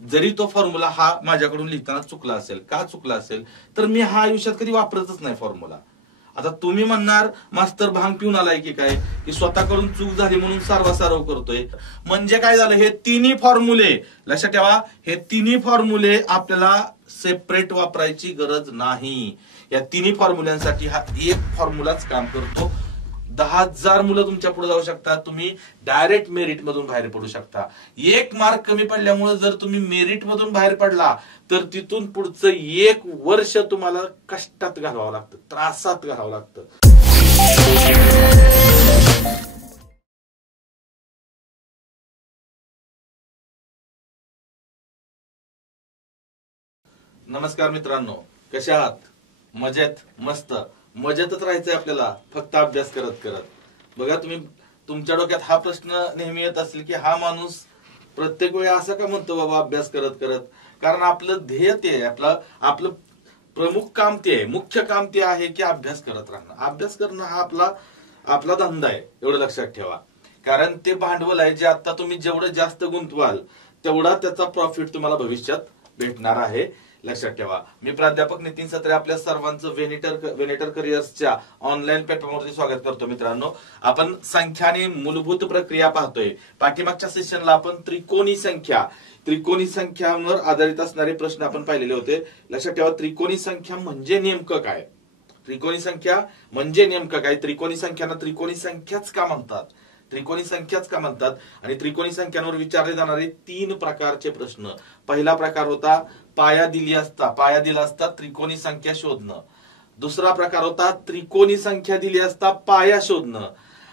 जरी तो फॉर्म्युला हा माझ्याकडून लिहिताना चुकला असेल, का चुकला असेल तर मी हा आयुष्यात कधी वापरतच नाही फॉर्म्युला. आता तुम्ही म्हणणार मास्तर भांग पिऊन आलाय की काय, की स्वतःकडून चूक झाली म्हणून सारवासारव करतोय. म्हणजे काय झालं, हे तिन्ही फॉर्म्युले लक्षात ठेवा, हे तिन्ही फॉर्म्युले आपल्याला सेपरेट वापरायची गरज नाही. या तिन्ही फॉर्म्युल्यांसाठी हा एक फॉर्म्युलाच काम करतो. 10,000 मुलं तुमच्या पुढे जाऊ शकतात, तुम्ही डायरेक्ट मेरिट मधून बाहेर पडू शकता. एक मार्क कमी पडल्यामुळे जर तुम्ही मेरिट मधून बाहेर पडला तर तिथून पुढचं 1 वर्ष तुम्हाला कष्टात घालवावं लागतं, त्रासात घालावं लागतं. नमस्कार मित्रांनो, कशा आहात? मजेत? मस्त मजेतच राहायचंय आपल्याला, फक्त अभ्यास करत करत. बघा, तुम्ही तुमच्या डोक्यात हा प्रश्न नेहमी येत असेल की हा माणूस प्रत्येक वेळी असं का म्हणतो बाबा अभ्यास करत करत. कारण आपलं ध्येय ते आहे, आपलं प्रमुख काम ते आहे, मुख्य काम ते आहे की अभ्यास करत राहणं. अभ्यास करणं हा आपला धंदा आहे, एवढं लक्षात ठेवा. कारण ते भांडवल आहे जे आता तुम्ही जेवढं जास्त गुंतवाल तेवढा त्याचा प्रॉफिट तुम्हाला भविष्यात भेटणार आहे, लक्षात ठेवा. मी प्राध्यापक नितीन सत्रे आपल्या सर्वांचं वेनेटर करिअर्सच्या ऑनलाईन प्लॅटफॉर्मवरती स्वागत करतो. मित्रांनो, आपण संख्या आणि मूलभूत प्रक्रिया पाहतोय. पाठीमागच्या सेशनला आपण त्रिकोणी संख्यांवर आधारित असणारे प्रश्न आपण पाहिलेले होते. लक्षात ठेवा, त्रिकोणी संख्या म्हणजे नेमकं काय, त्रिकोणी संख्या म्हणजे नेमकं काय, त्रिकोणी संख्यांना त्रिकोणी संख्याच का म्हणतात, त्रिकोणी संख्याच का म्हणतात, आणि त्रिकोणी संख्यांवर विचारले जाणारे 3 प्रकारचे प्रश्न. पहिला प्रकार होता पाया दिला असता त्रिकोणी संख्या शोधणं. दुसरा प्रकार होता त्रिकोणी संख्या दिली असता पाया शोधणं.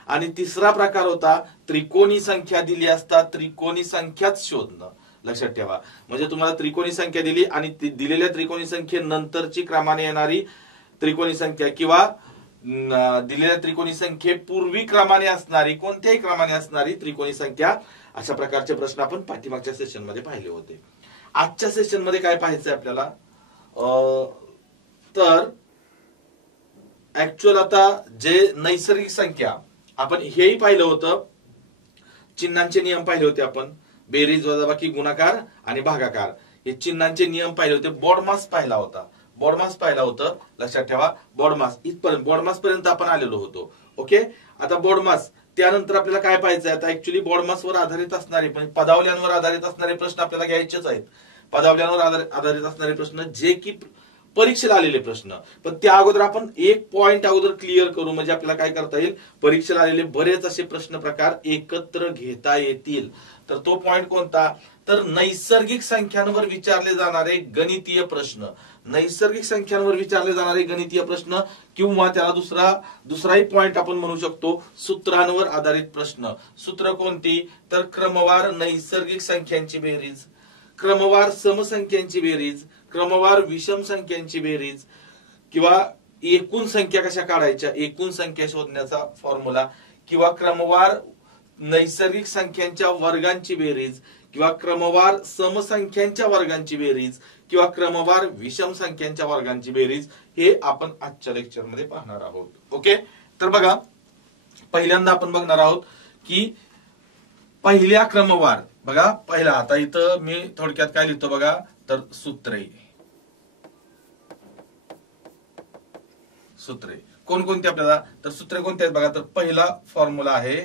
आणि तिसरा प्रकार होता त्रिकोणी संख्या दिली असता त्रिकोणी संख्याच शोधणं. लक्षात ठेवा, म्हणजे तुम्हाला त्रिकोणी संख्या दिली आणि दिलेल्या त्रिकोणी संख्येनंतरची क्रमाने येणारी त्रिकोणी संख्या किंवा दिलेल्या त्रिकोणी संख्येपूर्वी क्रमाने असणारी, कोणत्याही क्रमाने असणारी त्रिकोणी संख्या, अशा प्रकारचे प्रश्न आपण पाठीमागच्या सेशन मध्ये पाहिले होते. आजच्या सेशन मध्ये काय पाहायचंय आपल्याला, तर ऍक्च्युअल आता जे नैसर्गिक संख्या आपण हेही पाहिलं होतं, चिन्हांचे नियम पाहिले होते आपण, बेरीज वजाबाकी गुणाकार आणि भागाकार, हे चिन्हांचे नियम पाहिले होते. बॉडमास पाहिला होतं, लक्षात ठेवा. बॉडमास पर्यंत आपण आलेलो होतो. ओके, आता बॉडमास त्यानंतर आपल्याला काय पाहायचंय, आता ऍक्च्युअली बॉडमासवर आधारित असणारे म्हणजे पदावल्यांवर आधारित असणारे प्रश्न आपल्याला घ्यायचेच आहेत. पदावल्यांवर आधारित असणारे प्रश्न जे की परीक्षेला आलेले प्रश्न. पण त्या अगोदर आपण एक पॉइंट अगोदर क्लिअर करू, म्हणजे आपल्याला काय करता येईल, परीक्षेला आलेले बरेच असे प्रश्न प्रकार एकत्र घेता येतील. तर तो पॉइंट कोणता, तर नैसर्गिक संख्यांवर विचारले जाणारे गणितीय प्रश्न. नैसर्गिक संख्यांवर विचारले जाणारे गणितीय प्रश्न, किंवा त्याला दुसराही पॉइंट आपण म्हणू शकतो सूत्रांवर आधारित प्रश्न. सूत्र कोणती, तर क्रमवार नैसर्गिक संख्यांची बेरीज, क्रमवार समसंख्यांची बेरीज, क्रमवार विषम संख्यांची बेरीज, किंवा एकूण संख्या कशा काढायच्या, एकूण संख्या शोधण्याचा फॉर्म्युला, किंवा क्रमवार नैसर्गिक संख्यांच्या वर्गांची बेरीज, किंवा क्रमवार समसंख्यांच्या वर्गांची बेरीज, किंवा क्रमवार विषम संख्यांच्या वर्गांची बेरीज, हे आपण आजच्या लेक्चर मध्ये पाहणार आहोत. ओके, तर बघा, पहिल्यांदा आपण बघणार आहोत की पहिल्या क्रमवार, बघा पहिला, आता इथं मी थोडक्यात काय लिहितो बघा, तर सूत्रे कोणकोणती आपल्याला, तर सूत्रे कोणती आहेत बघा, तर पहिला फॉर्म्युला आहे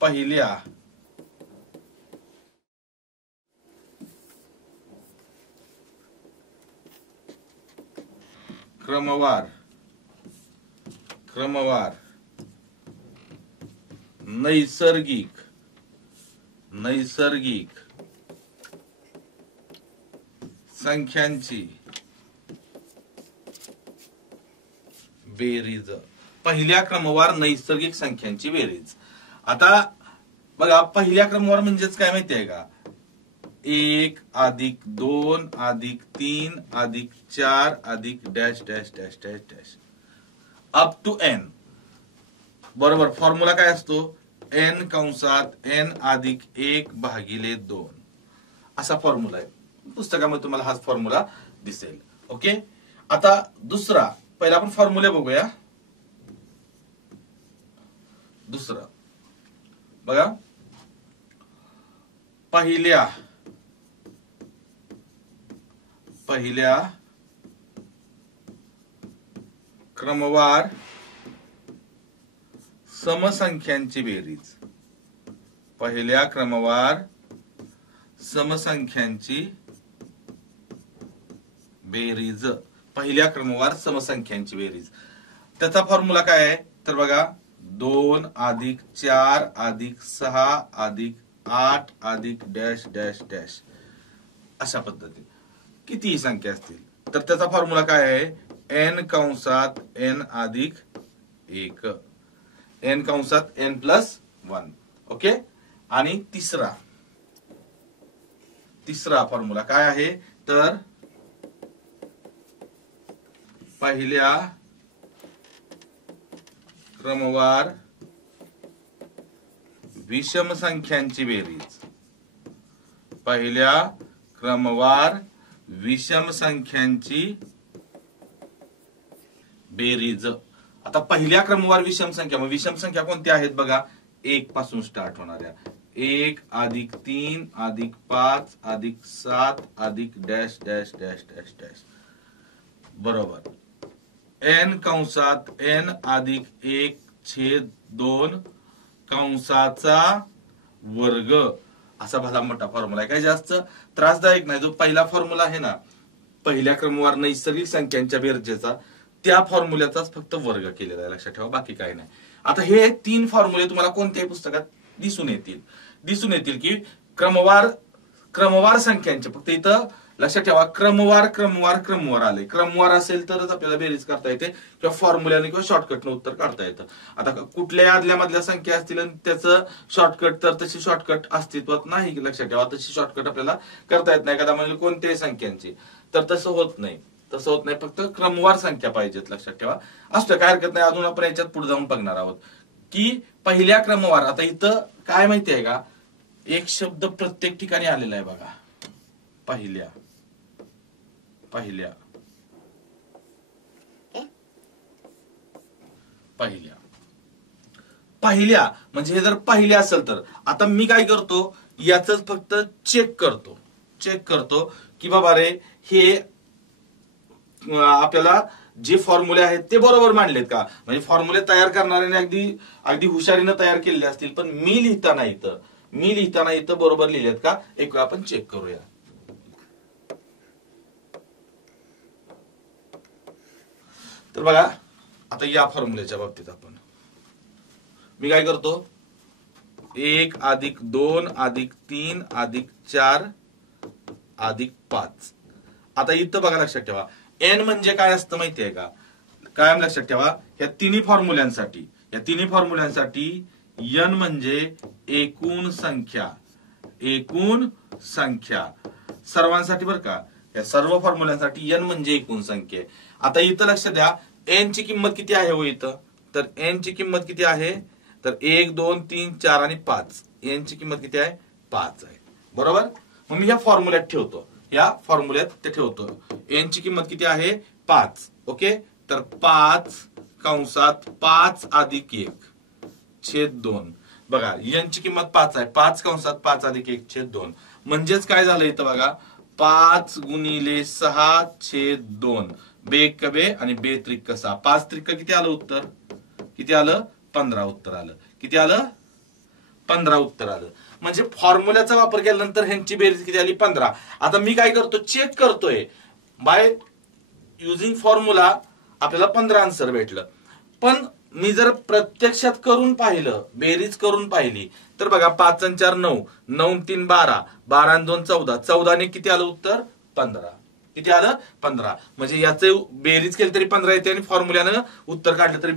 पहिल्या क्रमवार नैसर्गिक संख्यांची बेरीज. पहिल्या क्रमवार नैसर्गिक संख्यांची बेरीज. आता बघा, पहिल्या क्रमवार म्हणजेच काय माहिती आहे का, 1 + 2 + 3 + 4 + dash dash dash dash dash up to n. बरोबर, फॉर्म्युला काय असतो, n कंसात n + 1/2 असा फॉर्म्युला आहे. पुस्तकामध्ये तुम्हाला हाच फॉर्म्युला दिसेल. ओके, आता दुसरा, पहिला आपण फॉर्म्युले बघूया. दुसरा बघा, पहिल्या पहिल्या क्रमवार समसंख्यांची बेरीज, पहिल्या क्रमवार समसंख्यांची बेरीज, पहिल्या क्रमवार समसंख्यांची बेरीज. त्याचा फॉर्म्युला काय आहे तर बघा 2 अधिक 4 अधिक 6 अधिक 8 अधिक डॅश डॅश डॅश अशा पद्धतीने कितीही संख्या असतील तर त्याचा फॉर्म्युला काय आहे n कंसात n अधिक 1, n कंसात n प्लस 1. ओके. आणि तिसरा फॉर्म्युला काय आहे तर पहिल्या क्रमवार विषम संख्यांची बेरीज, पहिल्या क्रमवार विषम संख्यांची बेरीज. आता पहिल्या क्रमवार विषम संख्या, मग विषम संख्या कोणत्या आहेत बघा 1 पासून स्टार्ट होणाऱ्या. 1 अधिक 3 अधिक 5 अधिक 7 अधिक dash dash dash dash dash बरोबर n कंसात n अधिक 1 छेद 2 कंसाचा वर्ग असा भला मोठा फॉर्म्युला आहे. काय जास्त त्रासदायक नाही. जो पहिला फॉर्म्युला आहे ना पहिल्या क्रमवार नैसर्गिक संख्यांच्या बेरजेचा, त्या फॉर्म्युल्याचाच फक्त वर्ग केलेला आहे, लक्षात ठेवा, बाकी काही नाही. आता हे 3 फॉर्म्युले तुम्हाला कोणत्याही पुस्तकात दिसून येतील की क्रमवार संख्यांचे, फक्त इथं लक्षात ठेवा क्रमवार आले. क्रमवार असेल तरच आपल्याला बेरीज करता येते किंवा फॉर्म्युल्याने किंवा शॉर्टकटने उत्तर काढता येतं. आता कुठल्याही आदल्या मधल्या संख्या असतील आणि त्याचं शॉर्टकट, तर तशी शॉर्टकट अस्तित्वात नाही, लक्षात ठेवा. तशी शॉर्टकट आपल्याला करता येत नाही एखादा म्हणजे कोणत्याही संख्यांची, तर तसं होत नाही. फक्त क्रमवार संख्या पाहिजेत, लक्षात ठेवा. असतं काय हरकत नाही. अजून आपण याच्यात पुढे जाऊन बघणार आहोत की पहिल्या क्रमवार. आता इथं काय माहिती आहे का, एक शब्द प्रत्येक ठिकाणी आलेला आहे बघा, पहिल्या म्हणजे हे जर पहिल्या असेल तर आता मी काय करतो याच फक्त चेक करतो की बाबा रे हे आपल्याला जे फॉर्म्युले आहेत ते बरोबर मांडलेत का. म्हणजे फॉर्म्युले तयार करणाऱ्याने अगदी हुशारीने तयार केलेले असतील, पण मी लिहिताना इथं बरोबर लिहिलेत का एक वेळा आपण चेक करूया. तर बघा आता या फॉर्म्युल्याच्या बाबतीत मी काय करतो 1 अधिक 2 अधिक 3 अधिक 4 अधिक 5. आता इथं बघा लक्षात ठेवा n म्हणजे काय असतं माहितीये का, काय लक्षात ठेवा या तिन्ही फॉर्म्युल्यांसाठी n म्हणजे एकूण संख्या सर्वांसाठी बरं का, या सर्व फॉर्म्युल्यांसाठी n म्हणजे एकूण संख्या. आता इथं लक्ष द्या n ची किंमत किती आहे हो इथं, तर n ची किंमत किती आहे तर 1 2 3 4 आणि 5. n ची किंमत किती आहे 5 आहे, बरोबर. मग मी या फॉर्म्युल्यात ठेवतो n ची किंमत किती आहे 5. ओके. तर 5 कंसात 5 अधिक 1 छेद 2. बघा n ची किंमत 5 आहे, 5 कंसात 5 अधिक 1 छेद 2. म्हणजेच काय झालं इथं बघा 5 गुणिले 6 छेद 2. बेक बे आणि बे त्रिक 6. 5 त्रिक किती आलं उत्तर, किती आलं 15 उत्तर आलं. किती आलं 15 उत्तर आलं. म्हणजे फॉर्म्युल्याचा वापर केल्यानंतर ह्यांची बेरीज किती आली 15. आता मी काय करतो चेक करतोय बाय युजिंग फॉर्म्युला आपल्याला 15 आन्सर भेटलं. पण मी जर प्रत्यक्षात करून पाहिलं, बेरीज करून पाहिली तर बघा 5 आणि 4 9, 9 3 12, 12 आणि 2 14, 14 ने किती आलं उत्तर 15. किती आलं 15. म्हणजे याचे बेरीज केली तरी 15 येते आणि फॉर्म्युल्यानं उत्तर काढलं तरी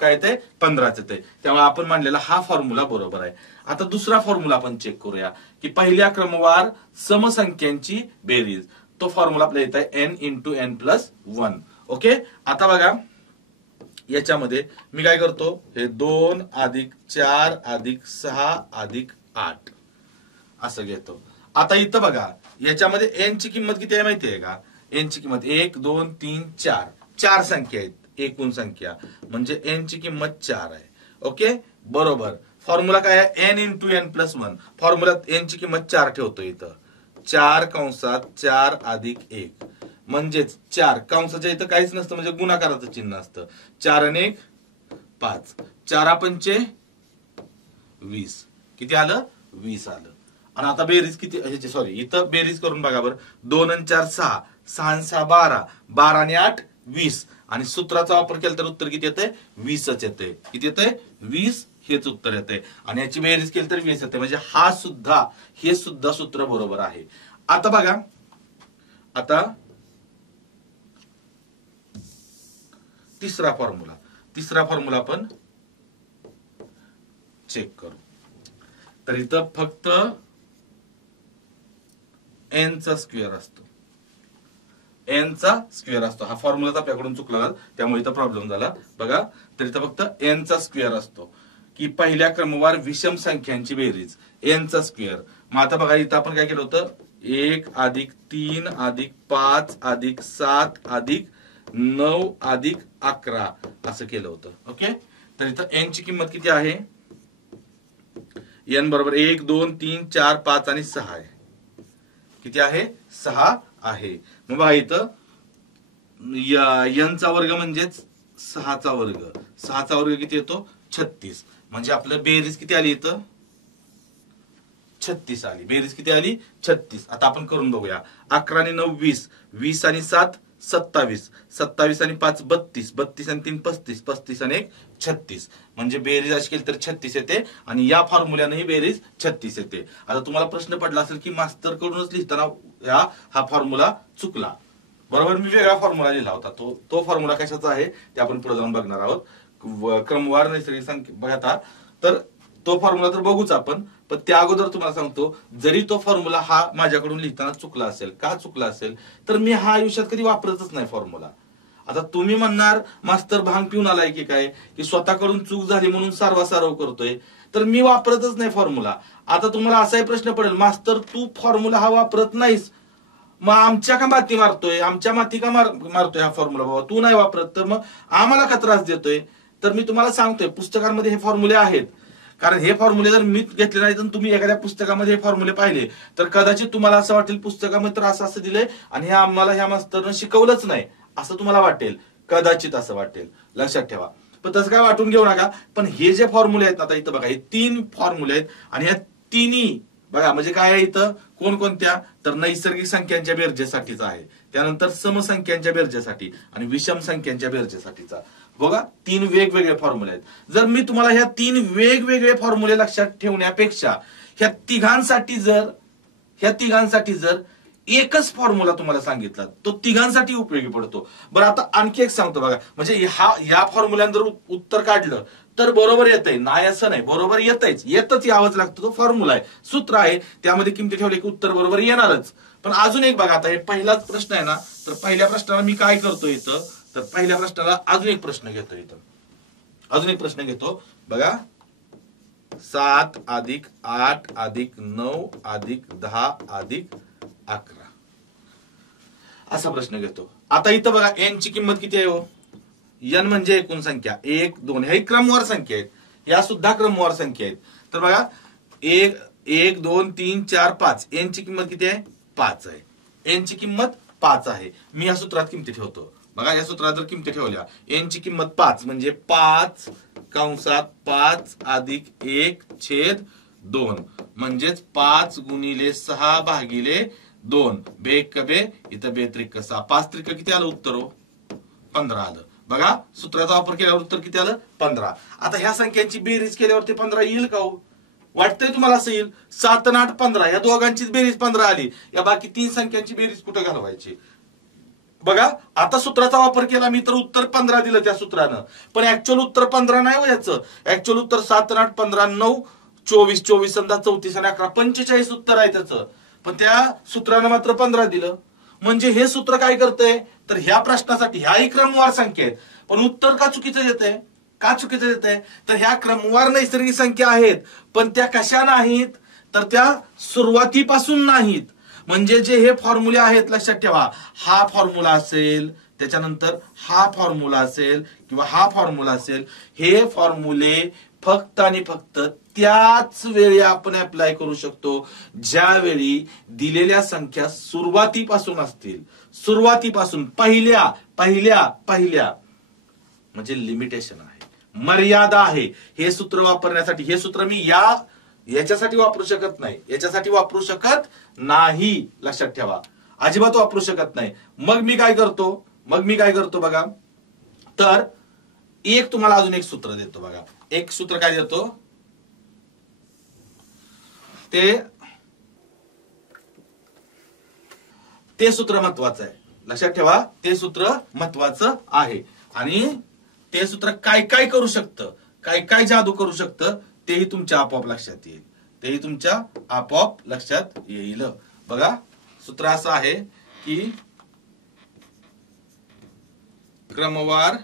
काय येते 15च येते. त्यामुळे आपण मांडलेला हा फॉर्म्युला बरोबर आहे. आता दुसरा फॉर्म्युला आपण चेक करूया की पहिल्या क्रमवार समसंख्यांची बेरीज. तो फॉर्म्युला आपल्या येत आहे n इंटू n+1. ओके. आता बघा याच्यामध्ये मी काय करतो हे 2 अधिक 4 अधिक 6 अधिक 8 असं घेतो. आता इथं बघा याच्यामध्ये n ची किंमत किती आहे माहितीये का, n ची किंमत 1 2 3 4, 4 संख्या आहेत एकूण संख्या, म्हणजे n ची किंमत 4 आहे. ओके बरोबर. फॉर्म्युला काय आहे n इंटू n+1. फॉर्म्युल्यात n ची किंमत 4 ठेवतो इथं 4 कंसात 4 अधिक 1 म्हणजेच 4 कंसाच्या इथं काहीच नसतं म्हणजे गुणाकाराचं चिन्ह असतं. 4 आणि 1 5, 4 पंचे 20. किती आलं? 20 आलं. आणि आता बेरीज किती सॉरी इथं बेरीज करून बघा बरं. 2 आणि 4 6, 6 आणि 6 12, 12 आणि 8 20 आणि सूत्राचा वापर केला तर उत्तर किती येतंय? 20च येतंय. किती येतंय? 20 हेच उत्तर येतंय. आणि याची बेरीज केली तर 20 येते. म्हणजे हे सुद्धा सूत्र बरोबर आहे. आता बघा, आता तिसरा फॉर्म्युला आपण चेक करू. तर इथं फक्त n चा स्क्वेअर असतो. हा फॉर्म्युला आपल्याकडून चुकला त्यामुळे इथं प्रॉब्लेम झाला. बघा, तर इथं फक्त n चा स्क्वेअर असतो की पहिल्या क्रमवार विषम संख्यांची बेरीज n चा स्क्वेअर. मग आता बघा इथं आपण काय केलं होतं? 1 अधिक 3 अधिक 5 अधिक 7 अधिक 9 अधिक 11 असं केलं होतं. ओके, तर इथं n ची किंमत किती आहे? n बरोबर 1 2 3 4 5 आणि 6 आहे. किती आहे? 6 आहे. मग बघा इथं n चा वर्ग म्हणजेच 6 चा वर्ग. 6 चा वर्ग किती येतो? 36. म्हणजे आपलं बेरीज किती आली इथं? 36 आली. बेरीज किती आली? 36. आता आपण करून बघूया. 11 आणि 9 20, 20 आणि 7 27, 27 आणि 5 32, 32 आणि 3 35, 35 आणि 1 36. म्हणजे बेरीज अशी केली तर 36 येते आणि या फॉर्म्युल्याने बेरीज 36 येते. आता तुम्हाला प्रश्न पडला असेल की मास्तर कडूनच लिहिताना हा फॉर्म्युला चुकला. बरोबर, मी वेगळा फॉर्म्युला लिहिला होता. तो फॉर्म्युला कशाचा आहे ते आपण पुढे जाऊन बघणार आहोत. क्रमवार नैसर्गिक संख्या बघा, तर तो फॉर्म्युला तर बघूच आपण. पण त्या अगोदर तुम्हाला सांगतो, जरी तो फॉर्म्युला हा माझ्याकडून लिहिताना चुकला असेल, का चुकला असेल तर मी हा आयुष्यात कधी वापरतच नाही फॉर्म्युला. आता तुम्ही म्हणणार मास्तर भांग पिऊन आलाय की काय, की स्वतःकडून चूक झाली म्हणून सारवासारव करतोय. तर मी वापरतच नाही फॉर्म्युला. आता तुम्हाला असाही प्रश्न पडेल, मास्तर तू फॉर्म्युला हा वापरत नाहीस, मग आमच्या का माती मारतोय, आमच्या माती का मारतोय हा फॉर्म्युला बाबा, तू नाही वापरत तर मग आम्हाला का त्रास देतोय? तर मी तुम्हाला सांगतोय पुस्तकांमध्ये हे फॉर्म्युले आहेत. कारण हे फॉर्म्युले जर मी घेतले नाही तर तुम्ही एखाद्या पुस्तकामध्ये हे फॉर्म्युले पाहिले तर कदाचित तुम्हाला असं वाटेल पुस्तकामध्ये तर असं दिलंय आणि हे आम्हाला ह्या मास्तरनं शिकवलंच नाही असं तुम्हाला वाटेल. कदाचित असं वाटेल, लक्षात ठेवा. पण तसं काय वाटून घेऊ नका. पण हे जे फॉर्म्युले आहेत आता इथं बघा, हे 3 फॉर्म्युले आहेत आणि या तिन्ही बघा म्हणजे काय आहे इथं, कोणकोणत्या तर नैसर्गिक संख्यांच्या बेरजेसाठीचा आहे, त्यानंतर समसंख्यांच्या बेरजेसाठी आणि विषम संख्यांच्या बेरजेसाठीचा. बघा 3 वेगवेगळे फॉर्म्युले आहेत. जर मी तुम्हाला ह्या 3 वेगवेगळे फॉर्म्युले लक्षात ठेवण्यापेक्षा ह्या तिघांसाठी जर एकच फॉर्म्युला तुम्हाला सांगितला तो तिघांसाठी उपयोगी पडतो. बरं, आता आणखी एक सांगतो बघा, म्हणजे या फॉर्म्युल्यानं जर उत्तर काढलं तर बरोबर येतंय, नाही असं नाही, बरोबर येतच यावंच लागतं. तो फॉर्म्युला आहे, सूत्र आहे, त्यामध्ये किमती ठेवले की उत्तर बरोबर येणारच. पण अजून एक बघा, आता हे पहिलाच प्रश्न आहे ना, तर पहिल्या प्रश्नाला मी काय करतो इथं, तर पहिल्या प्रश्नाला अजून एक प्रश्न घेतो बघा. 7 अधिक 8 अधिक 9 अधिक 10 अधिक 11 असा प्रश्न घेतो. आता इथं बघा n ची किंमत किती आहे हो? n म्हणजे एकूण संख्या 1 2, हे क्रमवार संख्या आहेत, या सुद्धा क्रमवार संख्या आहेत. तर बघा 1 2 3 4 5, n ची किंमत किती आहे? 5 आहे. n ची किंमत 5 आहे. मी या सूत्रात किमती ठेवतो बघा. या सूत्रात जर किमती ठेवल्या, n ची किंमत 5 म्हणजे 5 कंसात 5 अधिक 1 छेद 2 म्हणजेच 5 गुणिले 6 भागिले 2. बेक कबे इथं बेत्रिक 6, 5 त्रिक किती आलं उत्तर हो? 15 आलं. बघा सूत्राचा वापर केल्यावर उत्तर किती आलं? 15. आता ह्या संख्यांची बेरीज केल्यावर ते 15 येईल का हो? वाटतंय तुम्हाला असं येईल? 7 आणि 8 15, या दोघांचीच बेरीज 15 आली. या बाकी 3 संख्यांची बेरीज कुठं घालवायची? बघा आता सूत्राचा वापर केला मी तर उत्तर 15 दिलं त्या सूत्रानं, पण ऍक्च्युअल उत्तर 15 नाही हो याचं. ऍक्च्युअल उत्तर 7 आणि 8 15 9 24, 24 आणि 34 आणि 11 45 उत्तर आहे त्याचं. पण त्या सूत्रानं मात्र 15 दिलं. म्हणजे हे सूत्र काय करतंय तर ह्या प्रश्नासाठी ह्याही क्रमवार संख्या आहेत, पण उत्तर का चुकीचं देतंय? तर ह्या क्रमवार नैसर्गिक संख्या आहेत, पण त्या कशा नाहीत तर त्या सुरुवातीपासून नाहीत. म्हणजे जे हे फॉर्म्युले आहेत लक्षात ठेवा, हा फॉर्म्युला असेल, त्याच्यानंतर हा फॉर्म्युला असेल किंवा हा फॉर्म्युला असेल, हे फॉर्म्युले फक्त आणि फक्त त्याच वेळी आपण अप्लाय करू शकतो ज्यावेळी दिलेल्या संख्या सुरुवातीपासून असतील. सुरुवातीपासून पहिल्या पहिल्या पहिल्या म्हणजे लिमिटेशन आहे, मर्यादा आहे. हे सूत्र वापरण्यासाठी, हे सूत्र मी याच्यासाठी वापरू शकत नाही, याच्यासाठी वापरू शकत नाही, लक्षात ठेवा, अजिबात वापरू शकत नाही. मग मी काय करतो बघा, तर तुम्हाला अजून एक सूत्र देतो बघा. एक सूत्र काय देतो, ते सूत्र महत्वाचं आहे, लक्षात ठेवा. ते सूत्र महत्वाचं आहे आणि ते सूत्र काय काय करू शकतं, काय काय जादू करू शकतं, तेही तुमच्या आपोआप लक्षात येईल, तेही तुमच्या आपोआप लक्षात येईल. बघा, सूत्र असं आहे की क्रमवार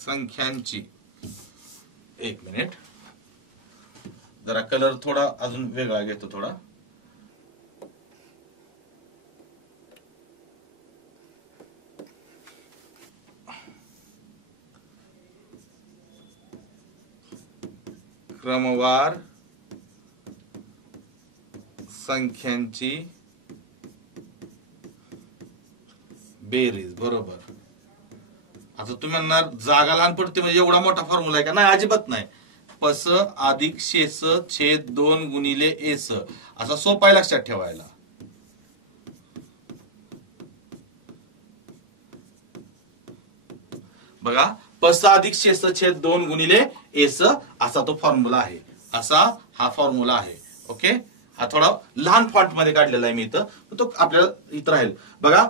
संख्यांची, एक मिनिट, जरा कलर थोडा अजून वेगळा घेतो थोडा. क्रमवार संख्यांची बेरीज, बरोबर. आता तुम्ही म्हणणार जागा लहान पडते म्हणजे एवढा मोठा फॉर्म्युला आहे का? नाही, अजिबात नाही. पस अधिक शेस छेद 2 गुणिले एस, असा सोपा आहे लक्षात ठेवायला. बघा, पस अधिक शेस छेद 2 गुणिले एस असा तो फॉर्म्युला आहे, असा हा फॉर्म्युला आहे. ओके, हा थोडा लहान फॉन्ट मध्ये काढलेला आहे मी इथं, तो आपल्याला इथं राहील. बघा,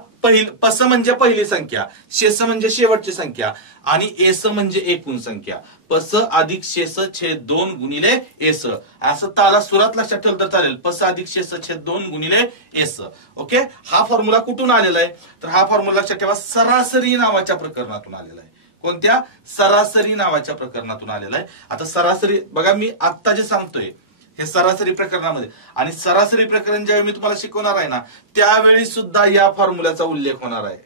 पस म्हणजे पहिली संख्या, शेस म्हणजे शेवटची संख्या आणि एस म्हणजे एकूण संख्या. पस अधिक शेस छेद 2 गुणिले एस, असं ताला सुरात लक्षात ठेवलं तर चालेल. पस अधिक शेस छेद 2 गुणिले एस. ओके, हा फॉर्म्युला कुठून आलेला आहे? तर हा फॉर्म्युला लक्षात ठेवा, सरासरी नावाच्या प्रकरणातून आलेला आहे. कोणत्या? सरासरी नावाच्या प्रकरणातून आलेला आहे. आता सरासरी बघा, मी आत्ता जे सांगतोय हे सरासरी प्रकरणामध्ये, आणि सरासरी प्रकरण ज्यावेळी मी तुम्हाला शिकवणार आहे ना, त्यावेळी सुद्धा या फॉर्म्युल्याचा उल्लेख होणार आहे,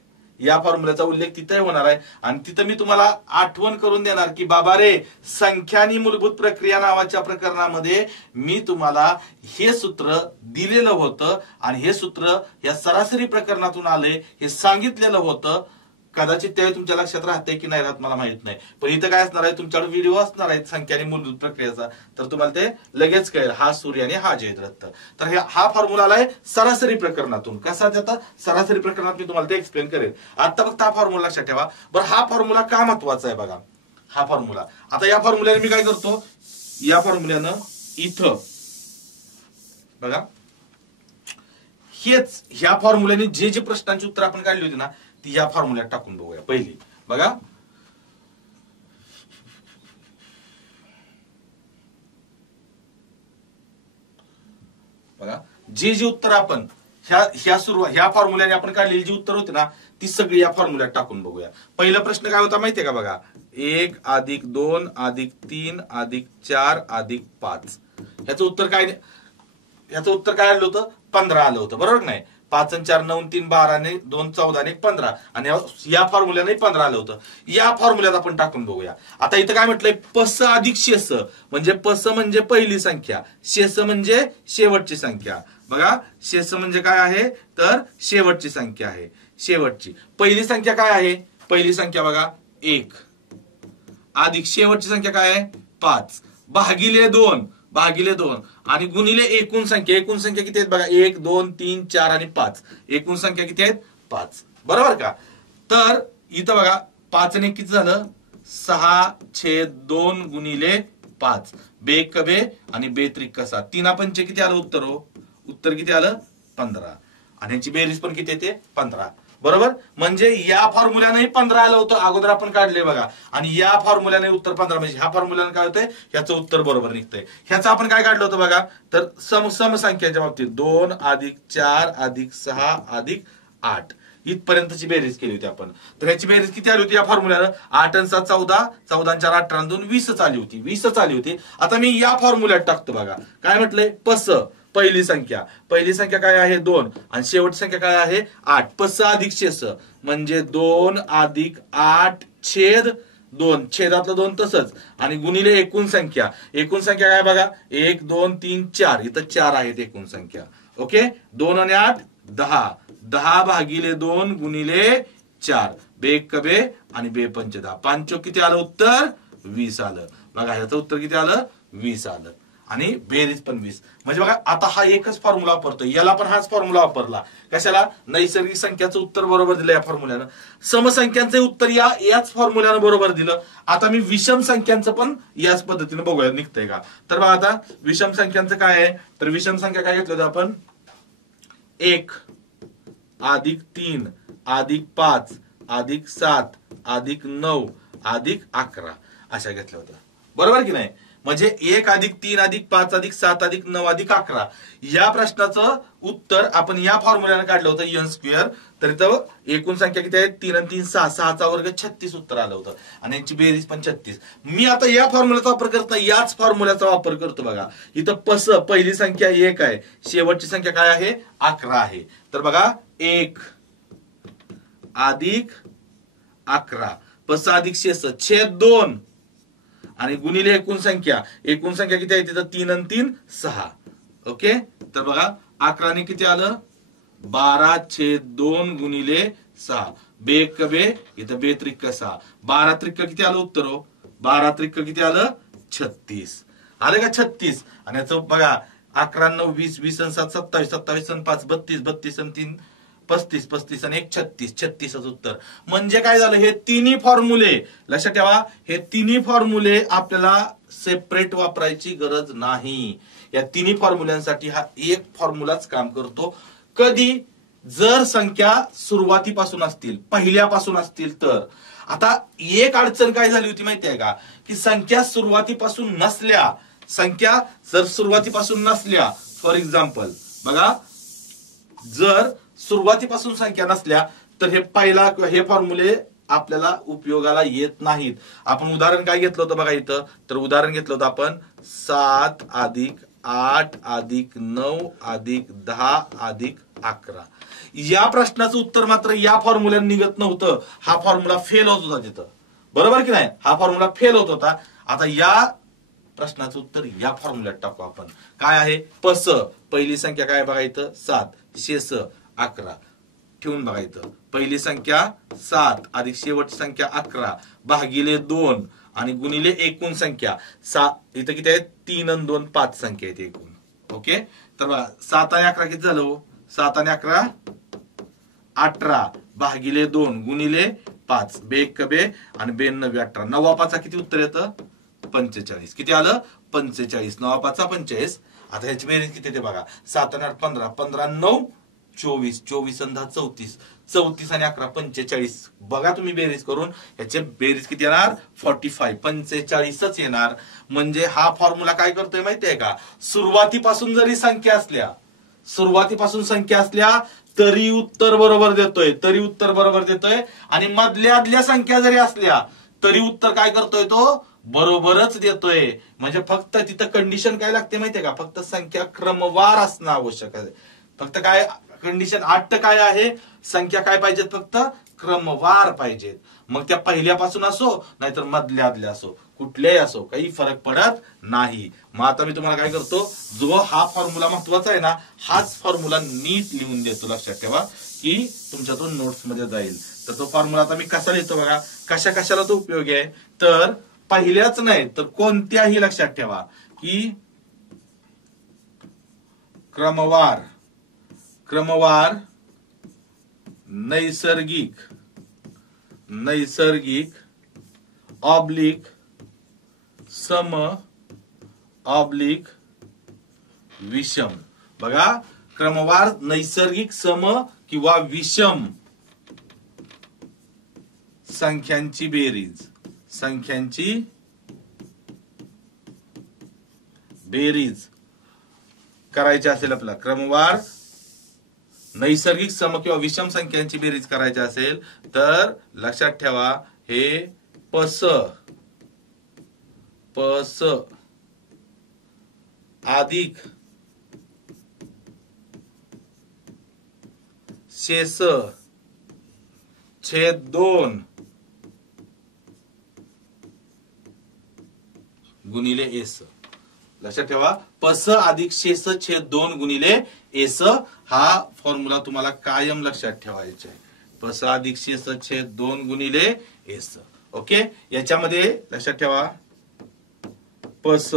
या फॉर्म्युल्याचा उल्लेख तिथे होणार आहे. आणि तिथं मी तुम्हाला आठवण करून देणार की बाबा रे, संख्या आणि मूलभूत प्रक्रिया नावाच्या प्रकरणामध्ये मी तुम्हाला हे सूत्र दिलेलं होतं आणि हे सूत्र या सरासरी प्रकरणातून आले हे सांगितलेलं होतं. कदाचित त्यावेळी तुमच्या लक्षात राहते की नाही राहत मला माहित नाही, पण इथं काय असणार आहे, तुमच्याकडे व्हिडिओ असणार आहे संख्या आणि मूलभूत प्रक्रियेचा, तर तुम्हाला ते लगेच कळेल, हा सूर्य आणि हा जयद्रथ. तर हा फॉर्म्युला आहे सरासरी प्रकरणातून. कसा त्याचा सरासरी प्रकरणात मी तुम्हाला ते एक्सप्लेन करेल. आता फक्त हा फॉर्म्युला लक्षात ठेवा. बरं, हा फॉर्म्युला का महत्वाचा आहे बघा, हा फॉर्म्युला. आता या फॉर्म्युल्याने मी काय करतो, या फॉर्म्युल्यानं इथं बघा, हेच ह्या फॉर्म्युल्याने जे जे प्रश्नांची उत्तर आपण काढली होती ना, ती या फॉर्म्युल्यात टाकून बघूया. पहिली बघा, जे जे उत्तर आपण ह्या फॉर्म्युल्याने आपण काढलेली जी उत्तर होती ना, ती सगळी या फॉर्म्युल्यात टाकून बघूया. पहिला प्रश्न काय होता माहितीये का? बघा, 1 अधिक 2 अधिक 3 अधिक 4 अधिक 5. ह्याचं उत्तर काय? याचं उत्तर काय आलं होतं? 15 आलं होतं, बरोबर नाही? 5 आणि 4 9 3 12 आणि 2 14 आणि 15, आणि या फॉर्म्युल्याने 15 आलं होतं. या फॉर्म्युल्यात आपण टाकून बघूया. आता इथं काय म्हटलंय? पस अधिक शेस, म्हणजे पस म्हणजे पहिली संख्या, शेस म्हणजे शेवटची संख्या. बघा, शेस म्हणजे काय आहे? तर शेवटची संख्या आहे, शेवटची. पहिली संख्या काय आहे? पहिली संख्या बघा 1 अधिक शेवटची संख्या काय आहे? 5 भागिले 2 आणि गुणिले एकूण संख्या. एकूण संख्या किती आहेत बघा? 1 2 3 4 आणि 5. एकूण संख्या किती आहेत? 5, बरोबर का? तर इथं बघा, 5 ने किती झालं? 6/2 गुणिले 5. बेक कबे आणि बेत्रिक कसा, 3 पंचे किती आलं उत्तर? हो, उत्तर किती आलं? 15. आणि यांची बेरीज पण किती येते? 15, बरोबर. म्हणजे या फॉर्म्युल्याने 15 आलं होतं, अगोदर आपण काढले बघा, आणि या फॉर्म्युल्याने उत्तर 15. म्हणजे ह्या फॉर्म्युल्याने काय होतंय? ह्याचं उत्तर बरोबर निघतंय. ह्याचं आपण काय काढलं होतं बघा? तर समसंख्यांच्या बाबतीत 2 अधिक 4 अधिक 6 अधिक 8 इथपर्यंतची बेरीज केली होती आपण. तर ह्याची बेरीज किती आली होती या फॉर्म्युल्यानं? 8 आणि 7 14, 14 आणि 4 18 आणि 2 20 आली होती, 20 आली होती. आता मी या फॉर्म्युल्यात टाकतो बघा. काय म्हटलंय? पस पहिली संख्या काय आहे? 2, आणि शेवटची संख्या काय आहे? 8. पस अधिक शेस म्हणजे 2 अधिक 8 छेद 2 छेदातलं 2 तसंच आणि गुणिले एकूण संख्या काय बघा 1 2 3 4 इथं 4 आहेत एकूण संख्या. ओके 2 आणि 8 10 10 भागिले 2 गुणिले 4 बेक कबे आणि बे पंच 10 5 किती आलं उत्तर 20 आलं. बघा ह्याचं उत्तर किती आलं 20 आलं आणि बेरीज पण 20. म्हणजे बघा आता हा एकच फॉर्म्युला वापरतो याला पण हाच फॉर्म्युला वापरला कशाला नैसर्गिक संख्याचं उत्तर बरोबर दिलं या फॉर्म्युल्यानं समसंख्यांचे उत्तर याच फॉर्म्युल्यानं बरोबर दिलं. आता मी विषम संख्यांचं पण याच पद्धतीने बघूया निघतंय का. तर बघा आता विषम संख्यांचं काय आहे तर विषम संख्या काय घेतलं होतं आपण 1 अधिक 3 अधिक 5 अधिक 7 अधिक 9 अधिक 11 अशा घेतल्या होत्या बरोबर की नाही. म्हणजे 1 अधिक 3 अधिक 5 अधिक 7 अधिक 9 अधिक 11 या प्रश्नाचं उत्तर आपण या फॉर्म्युल्याने काढलं होतं एन स्क्वेअर. तर इथं एकूण संख्या किती आहे 3 आणि 3 6 6चा वर्ग 36 उत्तर आलं होतं आणि यांची बेरीज पण 36. मी आता या फॉर्म्युल्याचा वापर करत नाही याच फॉर्म्युल्याचा वापर करतो. बघा इथं पहिली संख्या 1 आहे शेवटची संख्या काय आहे 11 आहे. तर बघा 1 अधिक 11 पस अधिक शेष छेद 2 आणि गुणिले एकूण संख्या किती आहे तिथं 3 आणि 3 6. ओके तर बघा 11 ने किती आलं 12/2 गुणिले 6 बेक कबे इथं बे त्रिक 6 12 त्रिक किती आलं उत्तर हो 12 त्रिक किती आलं 36 आले का 36. आणि याचं बघा 11 9 20 20 आणि 7 27 27 आणि 5 32 32 आणि 3 35 35 आणि 1 36 36 उत्तर. म्हणजे काय झालं हे तिन्ही फॉर्म्युले लक्षात ठेवा हे तिन्ही फॉर्म्युले आपल्याला सेपरेट वापरायची गरज नाही. या तिन्ही फॉर्म्युल्यांसाठी हा एक फॉर्म्युलाच काम करतो. कधी जर संख्या सुरुवातीपासून असतील पहिल्यापासून असतील तर. आता एक अडचण काय झाली होती माहिती आहे का की संख्या सुरुवातीपासून नसल्या फॉर एक्झाम्पल बघा जर सुरुवातीपासून संख्या नसल्या तर हे फॉर्म्युले आपल्याला उपयोगाला येत नाहीत. आपण उदाहरण काय घेतलं होतं बघा इथं तर उदाहरण घेतलं होतं आपण 7 अधिक 8 अधिक 9 अधिक 10 अधिक 11 या प्रश्नाचं उत्तर मात्र या फॉर्म्युल्याने निघत नव्हतं. हा फॉर्म्युला फेल होत होता तिथं बरोबर की नाही हा फॉर्म्युला फेल होत होता. आता या प्रश्नाचं उत्तर या फॉर्म्युल्यात टाकू आपण काय आहे पहिली संख्या काय बघा इथं 7 शेष 11 ठेवून बघा इथं पहिली संख्या 7 अधिक शेवटची संख्या 11 भागिले 2 आणि गुणिले एकूण संख्या 7 इथं किती आहे 3 आणि 2 5 संख्या आहेत एकूण. ओके तर बघा 7 आणि 11 किती झालं 7 आणि 11 18 भागिले 2 गुणिले 5 बेक कबे आणि 92 18 9 5 किती उत्तर येतं 45 किती आलं 45 9 5 45. आता ह्याची बेरीज किती ते बघा 7 आणि 8 15 15 9 24 24 आणि 10 34 34 आणि 11 45 बघा तुम्ही बेरीज करून ह्याचे बेरीज किती येणार 45 45च येणार. म्हणजे हा फॉर्म्युला काय करतोय माहितीये का सुरुवातीपासून संख्या असल्या तरी उत्तर बरोबर देतोय आणि मधल्या संख्या जरी असल्या तरी उत्तर काय करतोय तो बरोबरच देतोय. म्हणजे फक्त तिथं कंडिशन काय लागते माहितीये का फक्त संख्या क्रमवार असणं आवश्यक आहे. फक्त काय कंडिशन अट काय आहे संख्या काय पाहिजेत फक्त क्रमवार पाहिजेत. मग त्या पहिल्यापासून असो नाहीतर मधल्यातल्या असो कुठल्याही असो काही फरक पडत नाही. मग आता मी तुम्हाला काय करतो जो हा फॉर्म्युला महत्वाचा आहे ना हाच फॉर्म्युला नीट लिहून देतो. लक्षात ठेवा की तुमच्या तो नोट्स मध्ये जाईल. तर तो फॉर्म्युला आता मी कसा लिहितो बघा कशाला तो उपयोगी आहे तर पहिल्याच नाही तर कोणत्याही लक्षात ठेवा की क्रमवार नैसर्गिक ऑब्लिक सम ऑब्लिक विषम. बघा क्रमवार नैसर्गिक सम किंवा विषम संख्यांची बेरीज करायची असेल आपला क्रमवार नैसर्गिक सम किंवा विषम संख्यांची बेरीज करायची असेल तर लक्षात ठेवा हे पस अधिक शेष छेद 2 एस. लक्षात ठेवा, पस अधिक शेस छेद 2 गुणिले एस हा फॉर्म्युला तुम्हाला कायम लक्षात ठेवायचा आहे. पस अधिक शेस छेद 2 गुणिले एस. ओके, याच्यामध्ये लक्षात ठेवा पस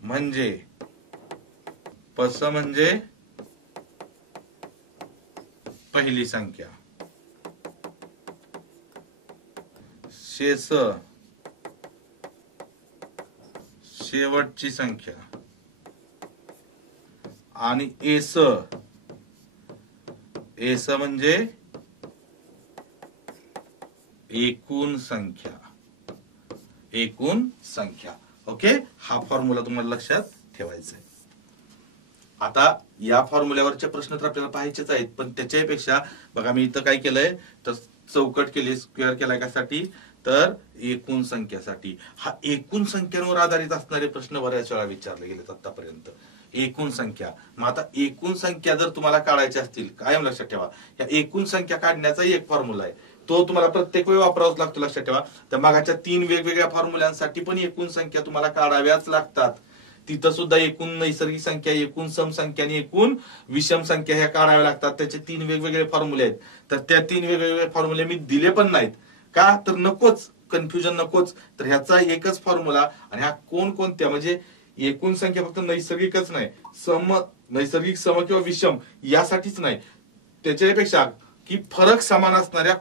म्हणजे पहिली संख्या, शेस शेवटची संख्या आणि एस म्हणजे एकूण संख्या. ओके, हा फॉर्म्युला तुम्हाला लक्षात ठेवायचा आहे. आता या फॉर्म्युल्यावरचे प्रश्न तर आपल्याला पाहायचेच आहेत, पण त्याच्यापेक्षा बघा मी इथं काय केलंय तर चौकट केली, स्क्वेअर केलाय कशासाठी तर एकूण संख्यासाठी. हा एकूण संख्यांवर आधारित असणारे प्रश्न बऱ्याच वेळा विचारले गेलेत आतापर्यंत. एकूण संख्या, मग आता एकूण संख्या जर तुम्हाला काढायच्या असतील, कायम लक्षात ठेवा या एकूण संख्या काढण्याचा एक फॉर्म्युला आहे, तो तुम्हाला प्रत्येक वेळी वापरावाच लागतो. लक्षात ठेवा, तर मागाच्या 3 वेगवेगळ्या फॉर्म्युल्यांसाठी पण एकूण संख्या तुम्हाला काढाव्याच लागतात. तिथं सुद्धा एकूण नैसर्गिक संख्या, एकूण समसंख्या आणि एकूण विषम संख्या ह्या काढाव्या लागतात. त्याचे 3 वेगवेगळे फॉर्म्युले आहेत. तर त्या 3 वेगवेगळे फॉर्म्युले मी दिले पण नाहीत का, तर नकोच कन्फ्युजन नकोच. तर ह्याचा एकच फॉर्म्युला, आणि हा कोणत्या म्हणजे एकूण संख्या फक्त नैसर्गिकच नाही, नैसर्गिक सम किंवा विषम यासाठीच नाही, त्याच्यापेक्षा की फरक समान असणाऱ्या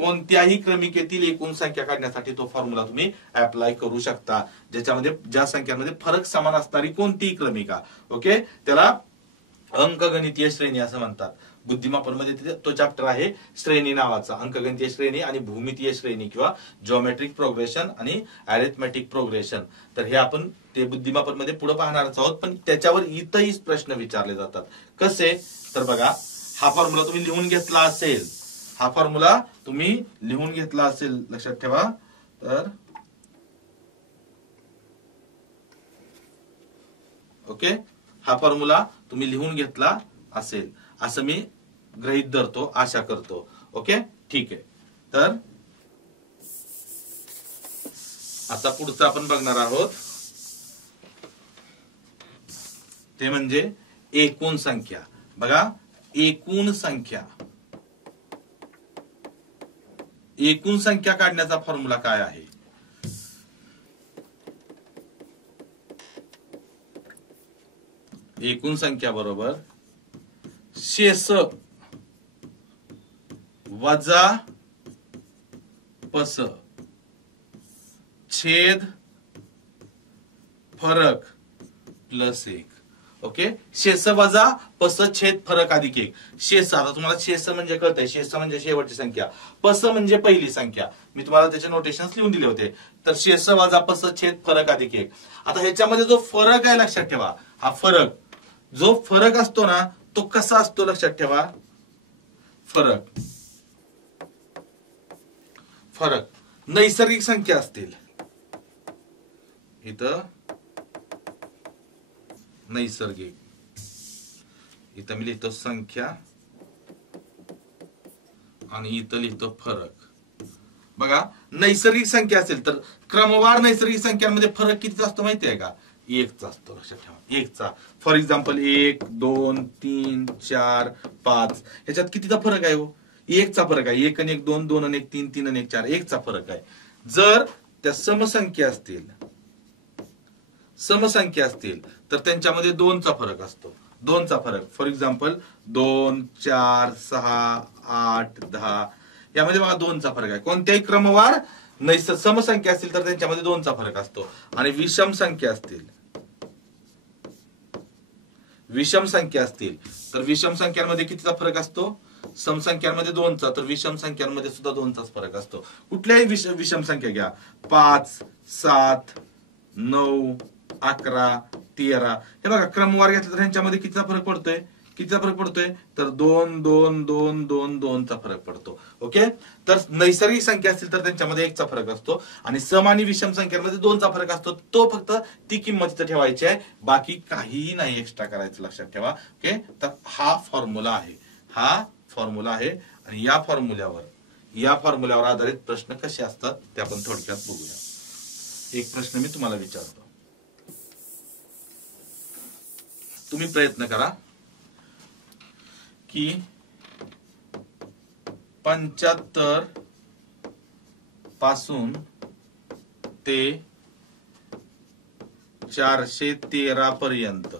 कोणत्याही क्रमिकेतील एकूण संख्या काढण्यासाठी तो फॉर्म्युला तुम्ही अप्लाय करू शकता, ज्या संख्यांमध्ये फरक समान असणारी कोणतीही क्रमिका. ओके, त्याला अंकगणितीय श्रेणी असं म्हणतात. बुद्धिमापन मध्ये तो चॅप्टर आहे श्रेणी नावाचा, अंकगणितीय श्रेणी आणि भूमितीय श्रेणी किंवा जिओमेट्रिक प्रोग्रेशन आणि अरिथमेटिक प्रोग्रेशन. तर हे आपण ते बुद्धिमापन मध्ये पुढे पाहणारच आहोत, पण त्याच्यावर इथंही प्रश्न विचारले जातात. कसे तर बघा, हा फॉर्म्युला तुम्ही लिहून घेतला असेल, लक्षात ठेवा. तर ओके, हा फॉर्म्युला तुम्ही लिहून घेतला असेल असं मी गृहीत धरतो, आशा करतो. ओके, ठीक आहे. तर आता पुढचं आपण बघणार आहोत ते म्हणजे एकूण संख्या. बघा, एकूण संख्या काढण्याचा फॉर्म्युला काय आहे. एकूण संख्या बरोबर शेस वजा पस छेद फरक प्लस 1. ओके, शेष वजा पस छेद फरक अधिक 1. शेष, आता तुम्हाला शेष म्हणजे कळतंय, शेष म्हणजे शेवटची संख्या, पस म्हणजे पहिली संख्या. मी तुम्हाला त्याचे नोटेशन्स लिहून दिले होते. तर शेष वजा पस छेद फरक अधिक 1. आता ह्याच्यामध्ये जो फरक आहे लक्षात ठेवा, हा जो फरक असतो ना तो कसा असतो लक्षात ठेवा. फरक नैसर्गिक संख्या असतील, इथं नैसर्गिक, इथं मी लिहितो संख्या आणि इथं लिहितो फरक. बघा, नैसर्गिक संख्या असेल तर क्रमवार नैसर्गिक संख्यांमध्ये फरक कितीचा असतो माहिती आहे का, 1चा असतो. लक्षात ठेवा, 1चा. फॉर एक्झाम्पल 1, 2, 3, 4, 5 ह्याच्यात कितीचा फरक आहे हो, 1चा फरक आहे. 1 आणि 1 2, 2 आणि 1 3, 3 आणि 1 4, 1चा फरक आहे. जर त्या समसंख्या असतील तर त्यांच्यामध्ये 2चा फरक असतो. 2चा फरक, फॉर एक्झाम्पल 2, 4, 6, 8, 10 यामध्ये बघा 2चा फरक आहे. कोणत्याही क्रमवार समसंख्या असतील तर त्यांच्यामध्ये 2चा फरक असतो. आणि विषम संख्या असतील तर विषम संख्यांमध्ये कितीचा फरक असतो, समसंख्यांमध्ये 2चा, तर विषम संख्यांमध्ये सुद्धा 2चाच फरक असतो. कुठल्याही विषम संख्या घ्या, 5, 7, 9, 11, 13 हे बघा क्रमवार घेतलं तर ह्यांच्यामध्ये कितीचा फरक पडतोय, तर 2, 2, 2, 2, 2चा फरक पडतो. ओके, तर नैसर्गिक संख्या असतील तर त्यांच्यामध्ये 1चा फरक असतो आणि सम आणि विषम संख्यांमध्ये 2चा फरक असतो. तो फक्त ती किंमत तिथे ठेवायची आहे, बाकी काहीही नाही एक्स्ट्रा करायचं, लक्षात ठेवा. ओके, तर हा फॉर्म्युला आहे आणि या फॉर्म्युल्यावर आधारित प्रश्न कसे असतात ते आपण थोडक्यात बघूया. एक प्रश्न मी तुम्हाला विचारतो, तुम्ही प्रयत्न करा की 75 पासून ते 413 पर्यंत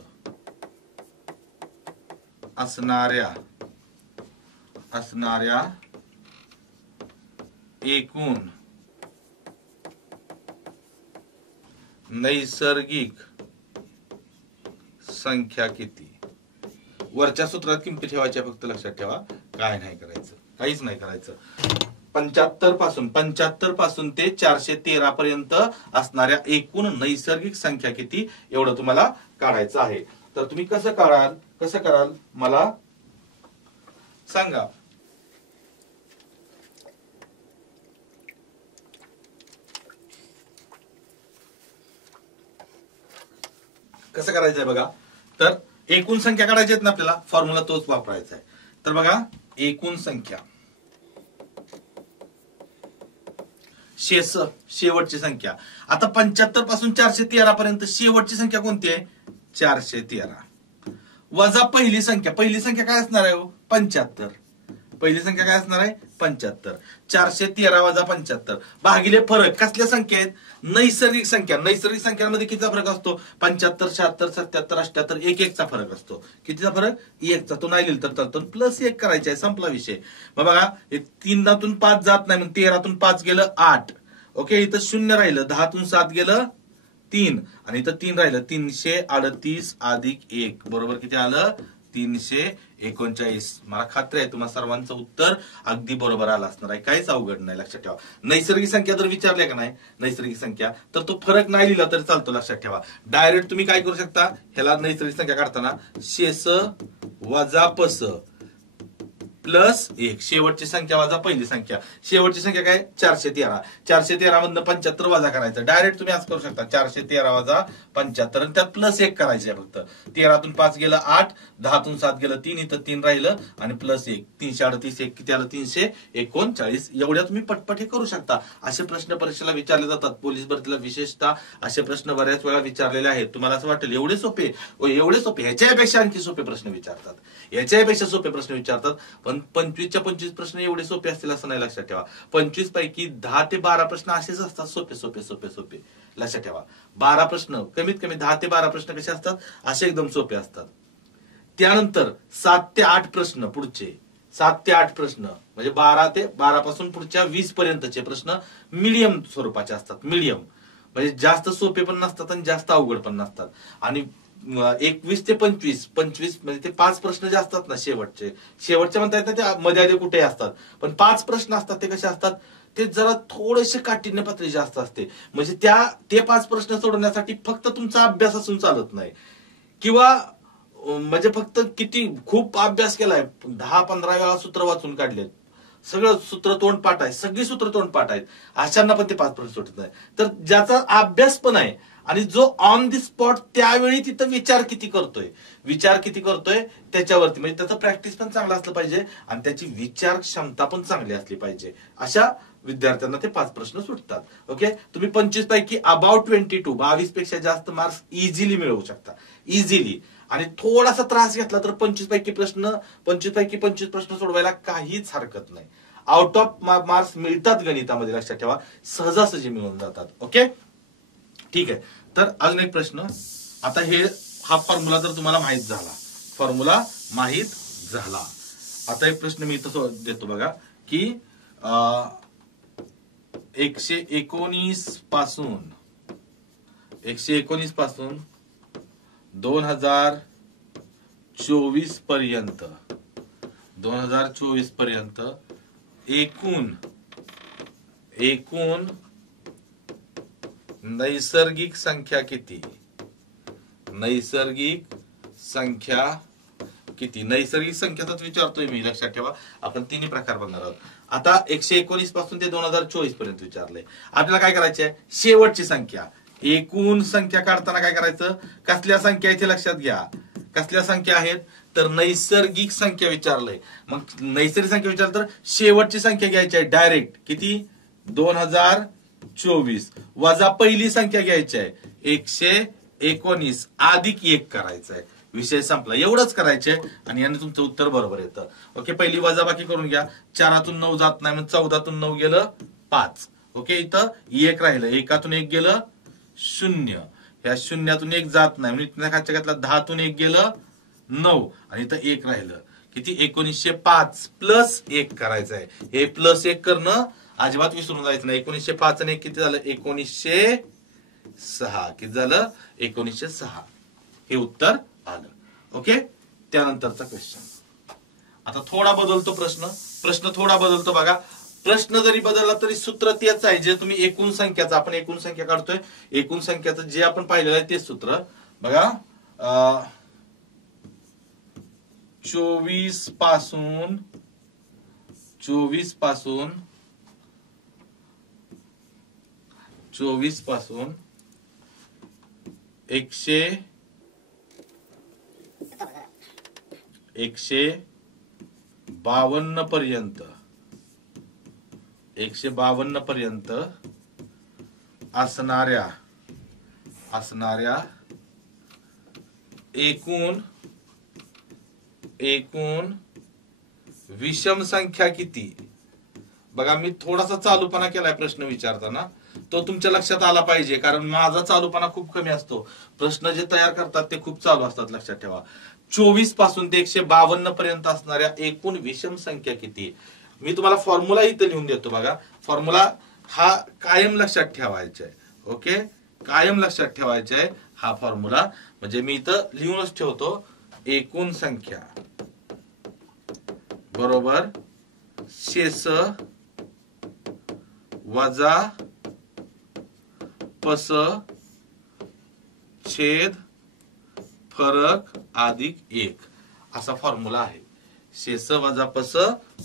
असणाऱ्या एकूण नैसर्गिक संख्या किती? वरच्या सूत्रात किमती ठेवायच्या, फक्त लक्षात ठेवा, काय नाही करायचं, काहीच नाही करायचं. 75 पासून ते 413 पर्यंत असणाऱ्या एकूण नैसर्गिक संख्या किती, एवढं तुम्हाला काढायचं आहे. तर तुम्ही कसं कराल मला सांगा. कसं करायचंय बघा. तर एकूण संख्या काढायची आहेत ना आपल्याला, फॉर्म्युला तोच वापरायचा आहे. तर बघा, एकूण संख्या शेवटची संख्या. आता 75 पासून 413 पर्यंत शेवटची संख्या कोणती आहे? 413 वजा पहिली संख्या. पहिली संख्या काय असणार आहे? 75. पहिली संख्या काय असणार आहे? 75. 413 वजा 75 भागिले फरक. कसल्या संख्या आहेत? नैसर्गिक संख्या. नैसर्गिक संख्यांमध्ये कितीचा फरक असतो? 75, 76, 77, 78, 1 चा फरक असतो. कितीचा फरक? 1चा. तो नाही लिहिलं तर चालतो, प्लस 1 करायचा आहे, संपला विषय. मग बघा, 3 5 जात नाही, मग 13 5 गेलं 8. ओके, इथं 0 राहिलं, 10 7 गेलं 3, आणि इथं 3 राहिलं. 338 अधिक 1 बरोबर किती आलं? 339. मला खात्री आहे तुम्हाला सर्वांचं उत्तर अगदी बरोबर आलं असणार आहे, काहीच अवघड नाही, लक्षात ठेवा. नैसर्गिक संख्या जर विचारल्या का नाही, नैसर्गिक संख्या, तर तो फरक नाही लिहिला तरी चालतो, लक्षात ठेवा. डायरेक्ट तुम्ही काय करू शकता, ह्याला नैसर्गिक संख्या काढताना शेष वजा पस प्लस 1, शेवटची संख्या वजा पहिली संख्या. शेवटची संख्या काय? 413. 413 मधनं 75 वजा करायचं. डायरेक्ट तुम्ही असं करू शकता, 413 वजा 75, आणि त्यात प्लस 1 करायचे फक्त. 13 5 गेलं 8, 10 7 गेलं 3, इथं 3 राहिलं, आणि प्लस 1. 338 1 किती आलं? 339. एवढ्या तुम्ही पटपट हे करू शकता. असे प्रश्न परीक्षेला विचारले जातात. पोलीस भरतीला विशेषतः असे प्रश्न बऱ्याच वेळा विचारलेले आहेत. तुम्हाला असं वाटेल एवढे सोपे, ह्याच्यापेक्षा आणखी सोपे प्रश्न विचारतात, ह्याच्यापेक्षा सोपे प्रश्न विचारतात. पण 25च्या 25 प्रश्न एवढे सोपे असतील असं नाही, लक्षात ठेवा. 25 पैकी 10 ते 12 प्रश्न असेच असतात, सोपे. लक्षात ठेवा, 12 प्रश्न, कमीत कमी 10 ते 12 प्रश्न कसे असतात? असे एकदम सोपे असतात. त्यानंतर 7 ते 8 प्रश्न पुढचे, 7 ते 8 प्रश्न म्हणजे 12 पासून पुढच्या 20 पर्यंतचे प्रश्न मीडियम स्वरूपाचे असतात. मीडियम म्हणजे जास्त सोपे पण नसतात आणि जास्त अवघड पण नसतात. आणि 21 ते 25 म्हणजे ते 5 प्रश्न जे असतात ना, शेवटचे म्हणता येत ते मध्ये कुठे असतात, पण 5 प्रश्न असतात ते कसे असतात? ते जरा थोडेसे काठिण्य पातळी जास्त असते. म्हणजे ते 5 प्रश्न सोडवण्यासाठी फक्त तुमचा अभ्यास असून चालत नाही, किंवा म्हणजे फक्त खूप अभ्यास केलाय, 10-15 वेळा सूत्र वाचून काढलेत, सगळं सूत्र तोंडपाठ आहे, सगळी सूत्र तोंडपाठ आहेत, अशांना पण ते 5 प्रश्न सुटत नाही. तर ज्याचा अभ्यास पण आहे आणि जो ऑन दी स्पॉट त्यावेळी तिथं विचार किती करतोय त्याच्यावरती, म्हणजे त्याचं प्रॅक्टिस पण चांगलं असलं पाहिजे आणि त्याची विचार क्षमता पण चांगली असली पाहिजे, अशा विद्यार्थ्यांना ते 5 प्रश्न सुटतात. ओके, तुम्ही 25 पैकी अबाउट 22 पेक्षा जास्त मार्क्स इझिली मिळवू शकता, इझिली. आणि थोडासा त्रास घेतला तर 25 पैकी 25 प्रश्न सोडवायला काहीच हरकत नाही. आउट ऑफ मार्क्स मिळतात गणितामध्ये, लक्षात ठेवा, सहजासहजी मिळून जातात. ओके, ठीक आहे. तर अजून एक प्रश्न. आता हा फॉर्म्युला जर तुम्हाला माहित झाला, आता एक प्रश्न मी इथं देतो बघा, की 119 पासून 2024 पर्यंत एकूण नैसर्गिक संख्या किती? नैसर्गिक संख्याचाच विचारतोय मी, लक्षात ठेवा. आपण 3 प्रकार बघणार आहोत. आता 119 पासून ते 2024 पर्यंत विचारलंय. आपल्याला काय करायचंय? शेवटची संख्या, एकूण संख्या काढताना काय करायचं? कसल्या संख्या इथे लक्षात घ्या, कसल्या संख्या आहेत? तर नैसर्गिक संख्या विचारलंय. मग नैसर्गिक संख्या विचारलं तर शेवटची संख्या घ्यायची आहे डायरेक्ट. किती? 2024. 24 वजा पहिली संख्या घ्यायची आहे 119 अधिक 1 करायचं आहे. विषय संपला. एवढंच करायचंय आणि याने तुमचं उत्तर बरोबर येतं. ओके, पहिली वजाबाकी करून घ्या. 4तून 9 जात नाही, मग 14तून 9 गेलं 5. ओके, इथं 1 राहिलं, 1तून 1 गेलं 0, या 0तून 1 जात नाही, म्हणजे इथं खालच्या घातला 10तून 1 गेलं 9 आणि इथं 1 राहिलं. किती? 1905 प्लस 1 करायचं आहे. हे प्लस 1 करणं अजिबात विसरून जायचं नाही. 1905 आणि 1 किती झालं? 1906. किती झालं? 1906. हे उत्तर आलं. ओके, त्यानंतरचा क्वेश्चन. आता थोडा बदलतो प्रश्न थोडा बदलतो बघा. प्रश्न जरी बदलला तरी सूत्र तेच आहे, जे तुम्ही एकूण संख्याचं, आपण एकूण संख्या काढतोय, एकूण संख्याचं जे आपण पाहिलेलं आहे तेच सूत्र बघा. 24 पासून 152 पर्यंत असणाऱ्या एकूण विषम संख्या किती? बघा, मी थोडासा चालूपणा केलाय प्रश्न विचारताना, तो तुमच्या लक्षात आला पाहिजे, कारण माझा चालूपणा खूप कमी असतो. प्रश्न जे तयार करतात ते खूप चालू असतात, लक्षात ठेवा. 24 पासून ते 152 पर्यंत असणाऱ्या एकूण विषम संख्या किती? मी तुम्हाला फॉर्म्युला इथं लिहून देतो बघा. फॉर्म्युला हा कायम लक्षात ठेवायचा आहे. ओके, कायम लक्षात ठेवायचा आहे हा फॉर्म्युला. म्हणजे मी इथं लिहूनच ठेवतो. एकूण संख्या बरोबर शेष वजा पस छेद फरक अधिक 1 असा फॉर्म्युला आहे. शेष वजा पस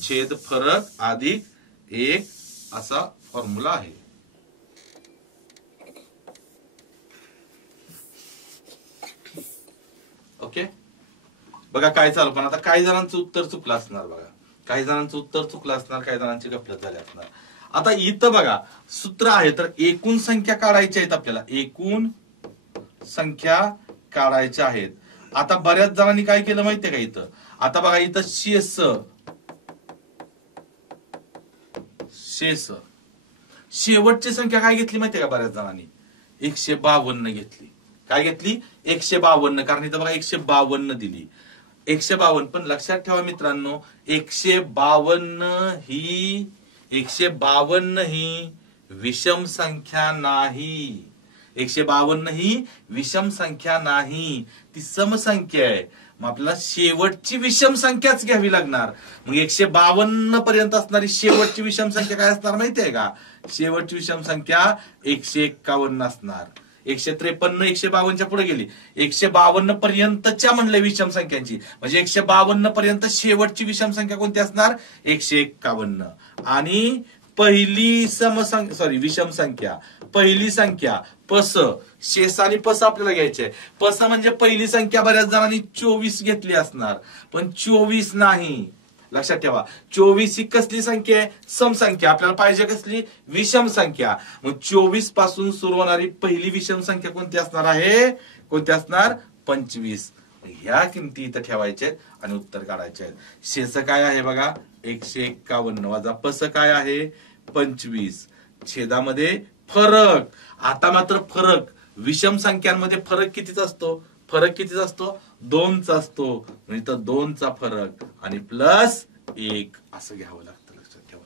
छेद फरक अधिक 1 असा फॉर्म्युला आहे. ओके, बघा काय चालू. पण आता काही जणांचं उत्तर चुकलं असणार बघा, काही जणांचं उत्तर चुकलं असणार, काही जणांची गफलत झाली असणार. आता इथं बघा सूत्र आहे, तर एकूण संख्या काढायच्या आहेत आपल्याला, एकूण संख्या काढायच्या आहेत. आता बऱ्याच जणांनी काय केलं माहितीये का इथं? आता बघा इथं शेवटची संख्या काय घेतली माहितीये का? बऱ्याच जणांनी 152 घेतली. काय घेतली? 152. कारण इथं बघा 152 दिली, 152. पण लक्षात ठेवा मित्रांनो, 152 ही विषम संख्या नाही. 152 ही विषम संख्या नाही, ती समसंख्या आहे. मग आपल्याला शेवटची विषम संख्याच घ्यावी लागणार. मग 152 पर्यंत असणारी शेवटची विषम संख्या काय असणार माहितीये का? शेवटची विषम संख्या 151 असणार. 153 152च्या पुढे गेली, 152 पर्यंतच्या म्हणले विषम संख्यांची, म्हणजे 152 पर्यंत शेवटची विषम संख्या कोणती असणार? 151. आणि पहिली विषम संख्या, पहिली संख्या पस, शेष आणि पस आपल्याला घ्यायचे. पस म्हणजे पहिली संख्या बऱ्याच जणांनी 24 घेतली असणार, पण 24 नाही. लक्षात ठेवा, 24 ही कसली संख्या आहे? समसंख्या. आपल्याला पाहिजे कसली? विषम संख्या. मग 24 पासून सुरू होणारी पहिली विषम संख्या कोणती असणार आहे? कोणती असणार? 25. ह्या किमती इथं ठेवायच्या आणि उत्तर काढायचे आहेत. शेष काय आहे बघा? 151 वजा पस काय आहे? 25. छेदामध्ये फरक. आता मात्र फरक, विषम संख्यांमध्ये फरक कितीच असतो? फरक कितीच असतो? 2चा असतो. म्हणजे 2चा फरक आणि प्लस 1 असं घ्यावं लागतं, लक्षात ठेवा.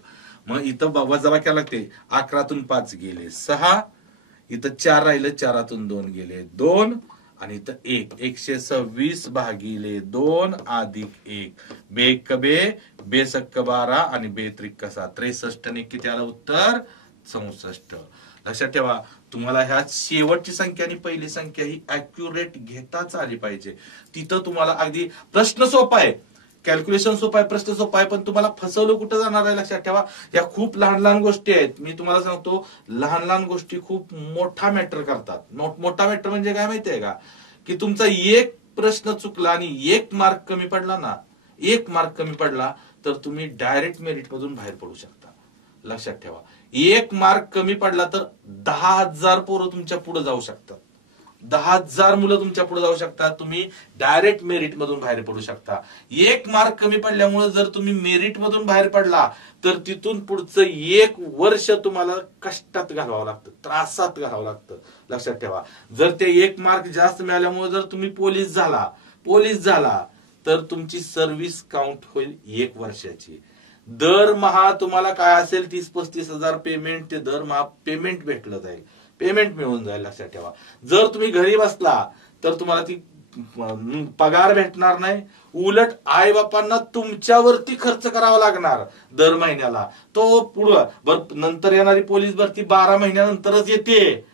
मग इथं वजाबाकी करायला लागते. 11तून 5 गेले 6, इथं 4 राहिलं, 4तून 2 गेले 2 आणि इथं 1. 126 भागिले 2 अधिक 1. बेक बे, बेसक्क 12 आणि बेत्रिक्क 6. 63 ने किती आलं उत्तर? 64. लक्षात ठेवा, तुम्हाला ह्या शेवटची संख्या आणि पहिली संख्या ही अॅक्युरेट घेताच आली पाहिजे. तिथं तुम्हाला अगदी प्रश्न सोपा आहे, कॅल्क्युलेशन सोपं आहे, प्रश्न सोपा आहे, पण तुम्हाला फसवलं कुठं जाणार आहे? लक्षात ठेवा, या खूप लहान लहान गोष्टी आहेत. मी तुम्हाला सांगतो, लहान लहान गोष्टी खूप मोठा मॅटर करतात. मोठा मॅटर म्हणजे काय माहितीये का? की तुमचा एक प्रश्न चुकला आणि 1 मार्क कमी पडला ना, 1 मार्क कमी पडला तर तुम्ही डायरेक्ट मेरिट मधून बाहेर पडू शकता. लक्षात ठेवा, एक मार्क कमी पडला तर 10,000 पोरं तुमच्या पुढे जाऊ शकतात. 10,000 मुलं तुमच्या पुढे जाऊ शकतात. तुम्ही डायरेक्ट मेरिट मधून बाहेर पडू शकता. एक मार्क कमी पडल्यामुळे जर तुम्ही मेरिट मधून बाहेर पडला तर तिथून पुढचं 1 वर्ष तुम्हाला कष्टात घालवावं लागतं, त्रासात घालावं लागतं. लक्षात ठेवा. जर ते 1 मार्क जास्त मिळाल्यामुळे जर तुम्ही पोलीस झाला तर तुमची सर्व्हिस काउंट होईल 1 वर्षाची. दरमहा तुम्हाला काय असेल 30-35 हजार पेमेंट, ते दरमहा पेमेंट भेटलं जाईल, पेमेंट मिळून जाईल. लक्षात ठेवा. जर तुम्ही घरी बसला तर तुम्हाला ती पगार भेटणार नाही, उलट आई बापांना तुमच्यावरती खर्च करावा लागणार दर महिन्याला. तो पुढं नंतर येणारी पोलीस भरती 12 महिन्यानंतरच येते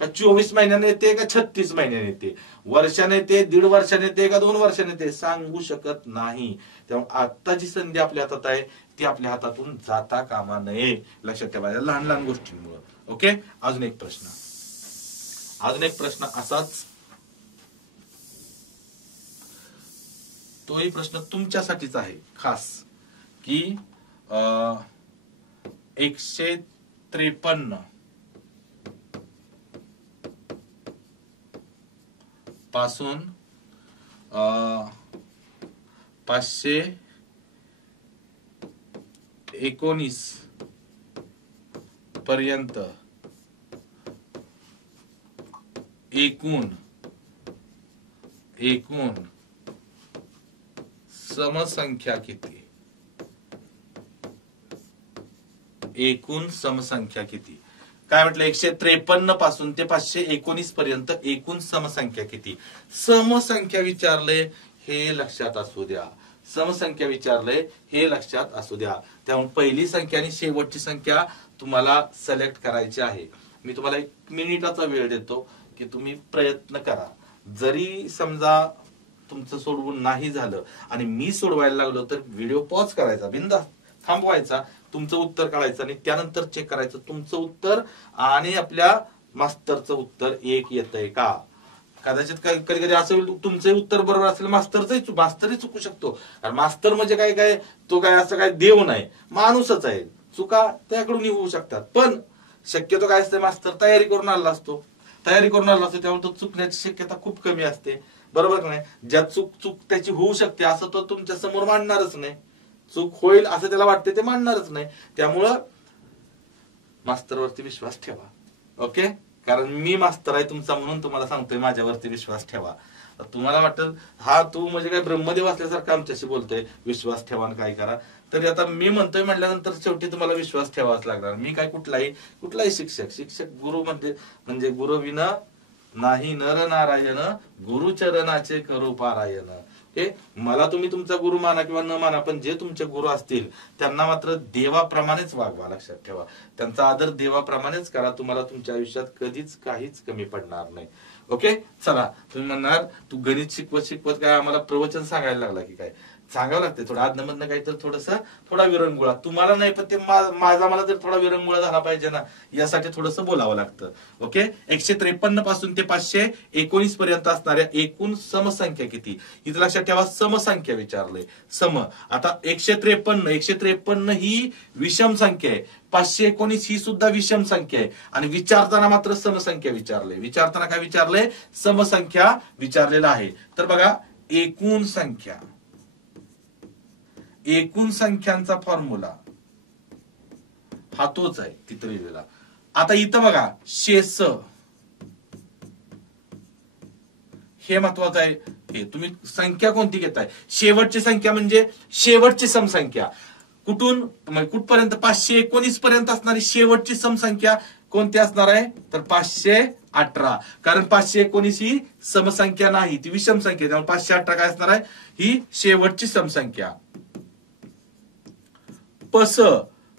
का 24 महिन्याने येते का 36 महिन्याने येते, वर्षाने येते, 1.5 वर्षाने येते का 2 वर्षाने येते, सांगू शकत नाही. त्यामुळे आता जी संधी आपल्या हातात आहे ती आपल्या हातातून जाता कामा नये. लक्षात ठेवा लहान लहान गोष्टींमुळे. ओके. अजून एक प्रश्न असाच, तोही प्रश्न तुमच्यासाठीच आहे खास, की 153 पासून 519 पर्यंत एकूण समसंख्या किती? एकूण समसंख्या किती? काय म्हटलं? 153 पासून ते 519 पर्यंत एकूण समसंख्या किती? समसंख्या विचारले हे लक्षात असू द्या. समसंख्या विचारले हे लक्षात असू द्या. त्यामुळे पहिली संख्या आणि शेवटची संख्या तुम्हाला सिलेक्ट करायची आहे. मी तुम्हाला 1 मिनिटाचा वेळ देतो की तुम्ही प्रयत्न करा. जरी समजा तुमचं सोडवून नाही झालं आणि मी सोडवायला लागलो तर व्हिडिओ पॉज करायचा, बिनधास्त थांबवायचा, तुमचं उत्तर काढायचं आणि त्यानंतर चेक करायचं तुमचं उत्तर आणि आपल्या मास्तरचं उत्तर एक येतंय का. कदाचित कधी कधी असं तुमचं उत्तर बरोबर असेल, मास्तरही चुकू शकतो. कारण मास्तर म्हणजे काय तो काय असं काय देव नाही, माणूसच आहे. चुका त्याकडून होऊ शकतात. पण शक्यतो काय असते, मास्तर तयारी करून आला असतो त्यामुळे तो चुकण्याची शक्यता खूप कमी असते. बरोबर नाही? ज्या चूक त्याची होऊ शकते असं तो तुमच्या समोर मांडणारच नाही. चूक होईल असं त्याला वाटते ते मांडणारच नाही. त्यामुळं मास्तरवरती विश्वास ठेवा. ओके. कारण मी मास्तर आहे तुमचा म्हणून तुम्हाला सांगतोय माझ्यावरती विश्वास ठेवा. तुम्हाला वाटेल हा तू म्हणजे काय ब्रह्मदेव असल्यासारखं आमच्याशी बोलतोय, विश्वास ठेवा आणि काय करा. तरी आता मी म्हणतोय म्हटल्यानंतर शेवटी तुम्हाला विश्वास ठेवावाच लागणार. मी काय कुठलाही शिक्षक गुरु म्हणजे गुरु विना नाही नर नारायण, गुरुचरणाचे करू पारायण. मला तुम्ही तुमचा गुरु माना किंवा न माना, पण जे तुमचे गुरु असतील त्यांना मात्र देवाप्रमाणेच वागवा. लक्षात ठेवा. त्यांचा आदर देवाप्रमाणेच करा. तुम्हाला तुमच्या आयुष्यात कधीच काहीच कमी पडणार नाही. ओके. चला, तुम्ही म्हणणार तू गणित शिकवत काय आम्हाला प्रवचन सांगायला लागला की काय? सांगावं लागते थोडं आदनमधनं काही तर थोडा विरंगुळा. तुम्हाला नाही पण ते माझा मला जर थोडा विरंगुळा झाला पाहिजे ना, यासाठी थोडंसं बोलावं लागतं. ओके. 153 पासून ते 519 पर्यंत असणाऱ्या एकूण समसंख्या किती? इथं लक्षात ठेवा समसंख्या विचारलंय. आता 153 ही विषम संख्या आहे, 519 ही सुद्धा विषम संख्या आहे आणि विचारताना मात्र समसंख्या विचारले. विचारताना काय विचारलंय? समसंख्या विचारलेला आहे. तर बघा, एकूण संख्यांचा फॉर्म्युला हा तोच आहे तिथं लिहिलेला. आता इथं बघा शेष हे महत्वाचं आहे. हे तुम्ही संख्या कोणती घेताय? शेवटची संख्या म्हणजे शेवटची समसंख्या. कुठपर्यंत? 519 पर्यंत असणारी शेवटची समसंख्या कोणती असणार आहे? तर 518. कारण 519 ही समसंख्या नाही, ती विषम संख्या. त्यामुळे 518 काय असणार आहे? ही शेवटची समसंख्या. पस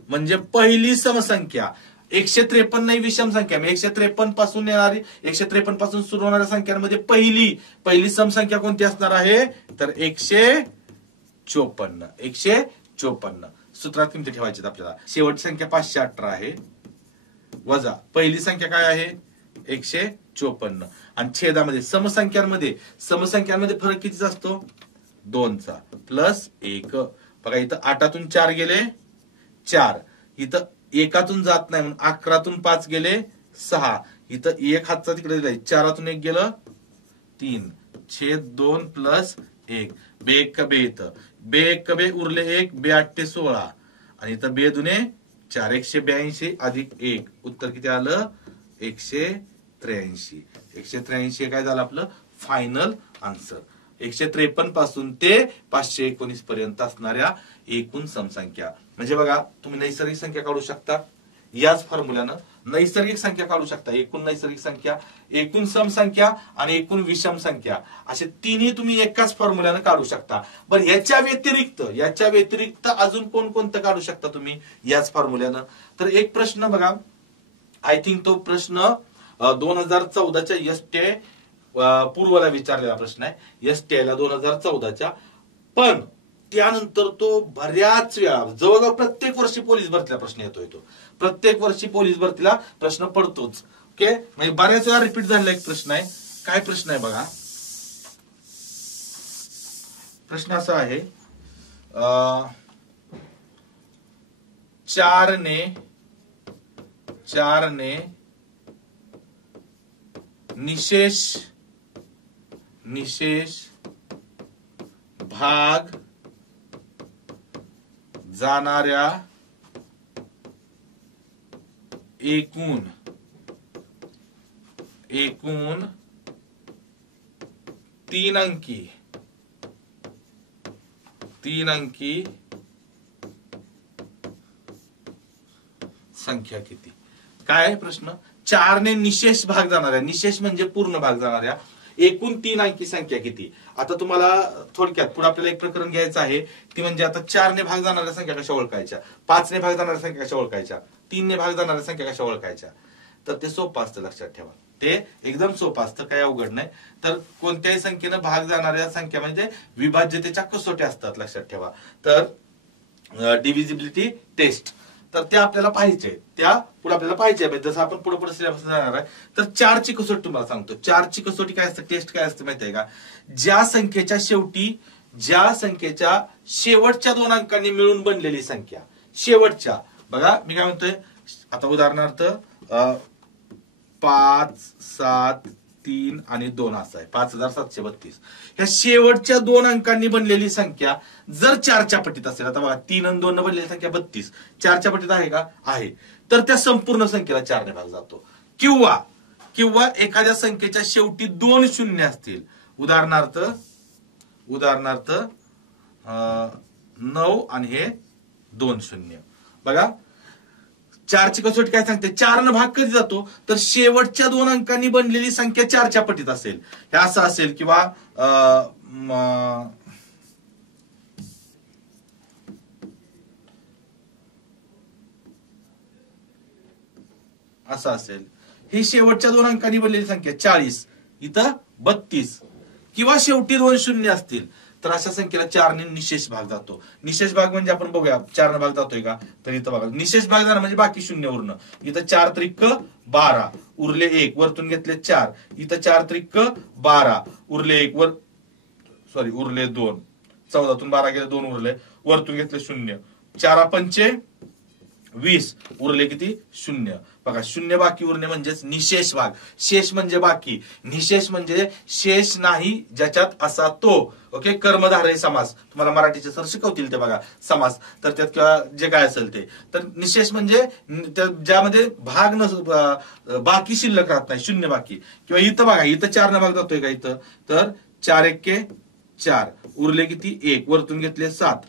म्हणजे पहिली समसंख्या. 153 ही विषम संख्या. 153 पासून येणारी 153 पासून सुरू होणाऱ्या संख्यांमध्ये पहिली समसंख्या कोणती असणार आहे? तर 154. सूत्रात किमती ठेवायची आपल्याला. शेवटची संख्या 518 आहे, वजा पहिली संख्या काय आहे? 154. आणि छेदामध्ये समसंख्यांमध्ये फरक कितीचा असतो? 2चा प्लस 1. बघा इथं 8तून 4 गेले 4, इथं एकातून जात नाही म्हणून 11तून 5 गेले 6, इथं 1 हातचा तिकडे दिलाय, 4तून 1 गेलं 3 छेद 2 प्लस 1, बे 1 का बे, इथं बे 1 का बे उरले 1, बे 8 ते 16 आणि इथं बे दुने 4, 182 अधिक 1, उत्तर किती आलं 183. 183 काय झालं आपलं फायनल आन्सर. 153 पासून ते 519 पर्यंत असणाऱ्या एकूण समसंख्या. म्हणजे बघा तुम्ही नैसर्गिक संख्या काढू शकता याच फॉर्म्युल्यानं, नैसर्गिक संख्या काढू शकता, एकूण नैसर्गिक संख्या, एकूण समसंख्या आणि एकूण विषम संख्या, असे तिन्ही तुम्ही एकाच फॉर्म्युल्यानं काढू शकता. बरं याच्या व्यतिरिक्त अजून कोणकोणतं काढू शकता तुम्ही याच फॉर्म्युल्यानं. तर एक प्रश्न बघा, आय थिंक तो प्रश्न 2014च्या एसटीआय पूर्वला विचारलेला प्रश्न आहे, एसटीआयला 2014च्या. पण त्यानंतर तो बऱ्याच वेळा जवळजवळ प्रत्येक वर्षी पोलीस भरतीला प्रश्न येतोय, तो प्रत्येक वर्षी पोलीस भरतीला प्रश्न पडतोच. ओके, म्हणजे बऱ्याच वेळा रिपीट झालेला एक प्रश्न आहे. काय प्रश्न आहे बघा, प्रश्न असा आहे 4 ने निशेष भाग जाणाऱ्या एकूण 3 अंकी संख्या किती. काय आहे प्रश्न, 4 ने निशेष भाग जाणाऱ्या, निशेष म्हणजे पूर्ण भाग जाणाऱ्या एकूण 3 अंकी संख्या किती. आता तुम्हाला थोडक्यात पुढे आपल्याला एक प्रकरण घ्यायचं आहे, ती म्हणजे आता 4 ने भाग जाणाऱ्या संख्या कशा ओळखायच्या, 5 ने भाग जाणाऱ्या संख्या कशा ओळखायच्या, 3 ने भाग जाणाऱ्या संख्या कशा ओळखायच्या. तर ते सोपं असतं, लक्षात ठेवा, ते एकदम सोपं असतं, काही अवघड नाही. तर कोणत्याही संख्येनं भाग जाणाऱ्या संख्या म्हणजे विभाज्यतेच्या कसोट्या असतात, लक्षात ठेवा. तर डिव्हिजिबिलिटी टेस्ट, तर त्या आपल्याला पाहिजे, त्या पुढे आपल्याला पाहिजे. जसं आपण पुढे सिलेबस जाणार आहे, तर 4ची कसोटी तुम्हाला सांगतो. 4ची कसोटी काय असते, टेस्ट काय असते माहिती आहे का, ज्या संख्येच्या शेवटच्या 2 अंकांनी मिळून बनलेली संख्या, शेवटच्या. बघा मी काय म्हणतोय, आता उदाहरणार्थ 5, 7, 3 आणि 2 असं आहे, 5732. ह्या शेवटच्या 2 अंकांनी बनलेली संख्या जर 4च्या पटीत असेल, आता बघा 3 आणि 2 बनलेली संख्या 32, 4च्या पटीत आहे का, आहे, तर त्या संपूर्ण संख्येला 4 ने भाग जातो. किंवा एखाद्या संख्येच्या शेवटी 2 शून्य असतील, उदाहरणार्थ 9 आणि हे 2 शून्य. बघा 4ची कसोटी काय सांगते, 4 न भाग कधी जातो, तर शेवटच्या 2 अंकांनी बनलेली संख्या 4च्या पटीत असेल, हे असं असेल, किंवा असं असेल, ही शेवटच्या 2 अंकांनी बनलेली संख्या 40, इथं 32, किंवा शेवटी 2 शून्य असतील, तर अशा संख्येला 4 ने निशेष भाग जातो. निशेष भाग म्हणजे आपण बघूया 4 ने भाग जातोय का, तर इथं बघा निशेष भाग जाणार म्हणजे बाकी शून्य उरणं. इथं 4 त्रिक 12 उरले 1, वरतून घेतले 4, इथं 4 त्रिक 12 उरले 1, उरले 2, 14तून 12 गेले 2 उरले, वरतून घेतले 0, 4 पंचे 20 उरले किती, 0. बघा 0 बाकी उरणे म्हणजेच निशेष भाग. शेष म्हणजे बाकी, निशेष म्हणजे शेष नाही ज्याच्यात असा तो. ओके, कर्मधारय समास तुम्हाला मराठीचे सर शिकवतील ते बघा समास, तर त्यात किंवा जे काय असेल ते. तर निशेष म्हणजे ज्यामध्ये भाग बाकी शिल्लक राहत नाही, 0 बाकी. किंवा इथं बघा, इथं 4 ने भाग जातोय का इथं, तर 4 एके 4 उरले किती 1, वरतून घेतले 7,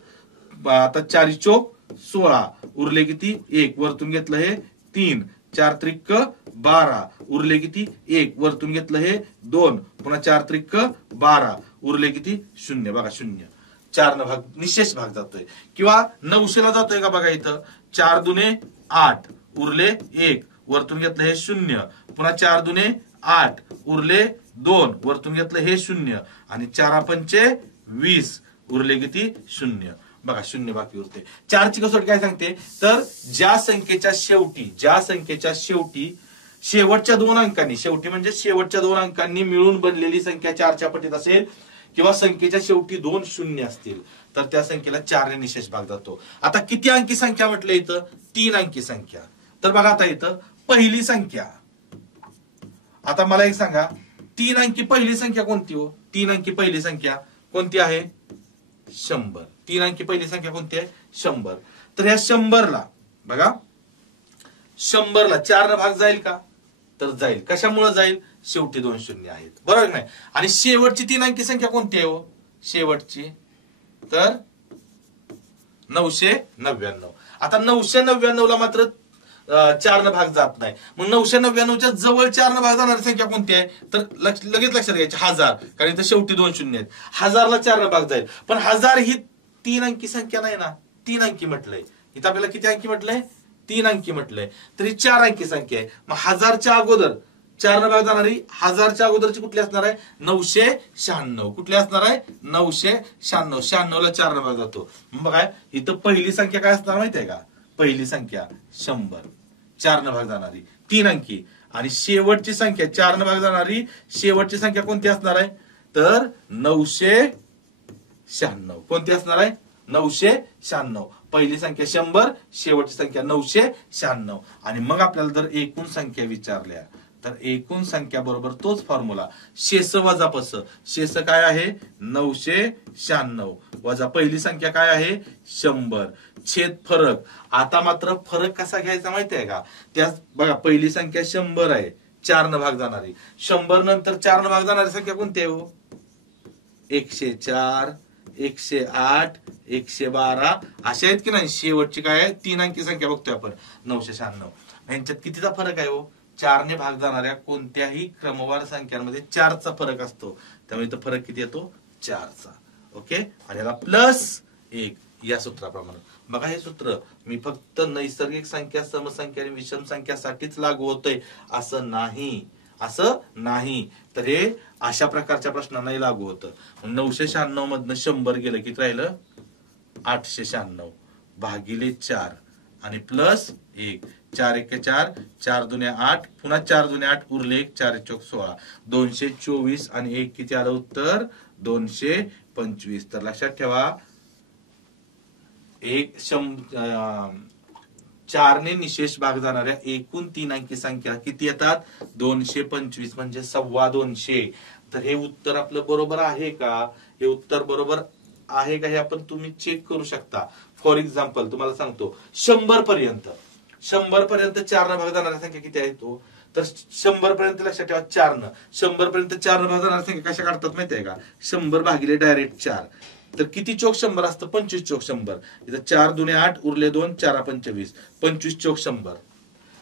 आता 4 चोक 16 उरले किती 1, वरतून घेतलं हे 3, 4 त्रिक 12 उरले किती 1, वरतून घेतलं हे 2, पुन्हा 4 त्रिक 12 उरले किती 0. बघा 0, 4 न भाग निशेष भाग जातोय. किंवा 900ला जातोय का बघा, इथं 4 दुने 8 उरले 1, वरतून घेतलं हे 0, पुन्हा 4 दुने 8 उरले 2, वरतून घेतलं हे 0, आणि 4 पंचे 20 उरले किती 0. बघा 0 बाकी उरते. 4ची कसोटी काय सांगते, तर ज्या संख्येच्या शेवटी शेवटच्या 2 अंकांनी, शेवटी म्हणजे शेवटच्या 2 अंकांनी मिळून बनलेली संख्या 4च्या पटीत असेल, किंवा संख्येच्या शेवटी 2 शून्य असतील तर त्या संख्येला 4 ने निशेष भाग जातो. आता किती अंकी संख्या म्हटलं इथं? 3 अंकी संख्या. तर बघा आता इथं पहिली संख्या. आता मला एक सांगा, 3 अंकी पहिली संख्या कोणती हो? 3 अंकी पहिली संख्या कोणती आहे? 100. 3 अंकी पहिली संख्या कोणती आहे? 100. तर ह्या 100ला बघा, 100ला 4 ने भाग जाईल का? तर जाईल. कशामुळे जाईल? शेवटी 2 शून्य आहेत, बरोबर नाही? आणि शेवटची 3 अंकी संख्या कोणती आहे हो? शेवटची तर 999. आता 999 ला मात्र 4 ने भाग जात नाही. मग 999च्या जवळ 4 ने भाग जाणारी संख्या कोणती आहे? तर लगेच लक्षात घ्यायची 1000, कारण इथं शेवटी 2 शून्य आहेत. 1000ला 4 ने भाग जाईल. पण 1000 ही 3 अंकी संख्या नाही ना, 3 अंकी म्हटलंय इथं. आपल्याला किती अंकी म्हटलंय? 3 अंकी म्हटलंय. तरी 4 अंकी संख्या आहे. मग 1000च्या अगोदर 4 ने भाग जाणारी 1000च्या अगोदरची कुठली असणार आहे? 996. कुठली असणार आहे? 996. 96 ला 4 ने भाग जातो. मग बघा इथं पहिली संख्या काय असणार माहिती आहे का? पहिली संख्या 100, 4 ने भाग जाणारी 3 अंकी. आणि शेवटची संख्या 4 ने भाग जाणारी शेवटची संख्या कोणती असणार आहे? तर 996. कोणती असणार आहे? 996. पहिली संख्या 100, शेवटची संख्या 996. आणि मग आपल्याला जर एकूण संख्या विचारल्या तर एकूण संख्या बरोबर तोच फॉर्म्युला, शेष वजा पस. शेष काय आहे? 996 वजा पहिली संख्या काय आहे? 100 छेद फरक. आता मात्र फरक कसा घ्यायचा माहिती आहे का? त्याच बघा, पहिली संख्या 100 आहे, 4 ने भाग जाणारी. 100 नंतर 4 ने भाग जाणारी संख्या कोणती आहे हो? 104, 108, 112 अशा आहेत की नाही? शेवटची काय आहे? 3 अंकी संख्या बघतोय आपण 996. यांच्यात कितीचा फरक आहे हो? 4 ने भाग जाणाऱ्या कोणत्याही क्रमवार संख्यांमध्ये 4चा फरक असतो. त्यामुळे इथं फरक किती येतो? 4चा. ओके. आणि याला +1 या सूत्राप्रमाणे. बघा हे सूत्र मी फक्त नैसर्गिक संख्या, समसंख्या आणि विषम संख्यासाठीच लागू होतंय असं नाही, असं नाही. तर हे अशा प्रकारच्या प्रश्नांनाही लागू होतं. 996 मधनं 100 गेलं की राहिलं 896 भागिले 4 आणि +1. 4 × 4, 4 × 2 = 8, पुन्हा 4 × 2 = 8, उरले 1, 4 × 4 = 16. 224 आणि 1 किती आलं उत्तर? 225. तर लक्षात ठेवा, 4 ने निशेष भाग जाणाऱ्या एकूण 3 अंकी संख्या किती येतात? 225 म्हणजे 225. तर हे उत्तर आपलं बरोबर आहे का? हे उत्तर बरोबर आहे का हे आपण तुम्ही चेक करू शकता. फॉर एक्झाम्पल तुम्हाला सांगतो, 100 पर्यंत 4 ने भाग जाणाऱ्या संख्या किती आहेत तो? तर 100 पर्यंत लक्षात ठेवा 4 ने. 100 पर्यंत 4 ने भाग जाणाऱ्या संख्या कशा काढतात माहिती आहे का? 100 भागिले डायरेक्ट 4. तर किती चोक 100 असतं? 25 चोक 100. इथं 4 × 2 = 8, उरले 2, 4 × 25, 25 चोक 100.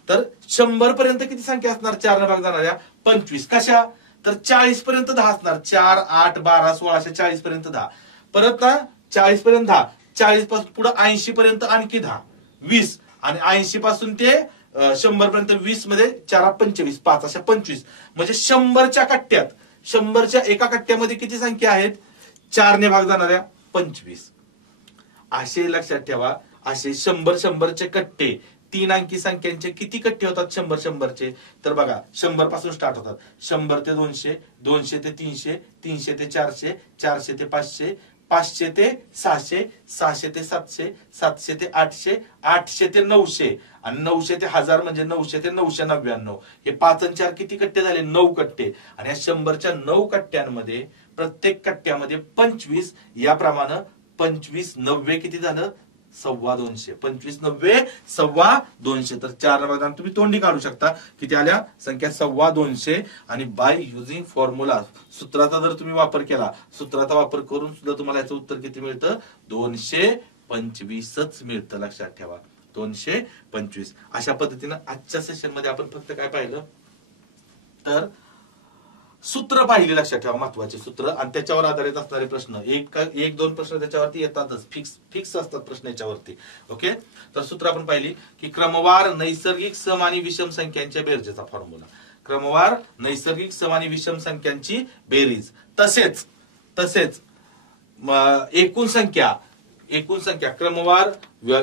तर 100 पर्यंत किती संख्या असणार 4 ने भाग जाणाऱ्या? 25. कशा? तर 40 पर्यंत 10 असणार. 4, 8, 12, 16, 40 पर्यंत 10. परत ना 40 पर्यंत 10, 40 पासून पुढे 80 पर्यंत आणखी 10, 20. आणि 80 पासून ते 100 पर्यंत 20 मध्ये 4 × 25, 5 अशा 25. म्हणजे 100च्या कट्ट्यात, 100च्या एका कट्ट्यामध्ये किती संख्या आहेत? 4 ने भाग जाणाऱ्या 25. असे लक्षात ठेवा, असे 100चे कट्टे 3 अंकी संख्यांचे किती कट्टे होतात 100चे? तर बघा 100 पासून स्टार्ट होतात. 100 ते 200, 200 ते 300, 300 ते 400, 400 ते 500, 500 ते 600, 600 ते 700, 700 ते 800, 800 ते 900 आणि 900 ते 1000 म्हणजे 900 ते 999. हे 5 आणि 4 किती कट्टे झाले? 9 कट्टे. आणि या 100च्या 9 कट्ट्यांमध्ये प्रत्येक कट्ट्यामध्ये 25 याप्रमाणे 25 90 किती झालं? 225. 25 90 225. तर 4 भागात तुम्ही तोंडी काढू शकता किती आल्या संख्या? 225. आणि बाय युजिंग फॉर्म्युला, सूत्राचा जर तुम्ही वापर केला, सूत्राचा वापर करून सुद्धा तुम्हाला याचं उत्तर किती मिळतं? 225च मिळतं. लक्षात ठेवा 225. अशा पद्धतीनं आजच्या सेशन मध्ये आपण फक्त काय पाहिलं तर सूत्र पाहिले. लक्षात ठेवा महत्वाचे सूत्र आणि त्याच्यावर आधारित असणारे प्रश्न. एक दोन प्रश्न त्याच्यावरती येतातच, फिक्स असतात प्रश्न याच्यावरती. ओके. तर सूत्र आपण पाहिली की क्रमवार नैसर्गिक सम आणि विषम संख्यांच्या बेरजेचा फॉर्म्युला. क्रमवार नैसर्गिक सम आणि विषम संख्यांची बेरीज. तसेच एकूण संख्या क्रमवार,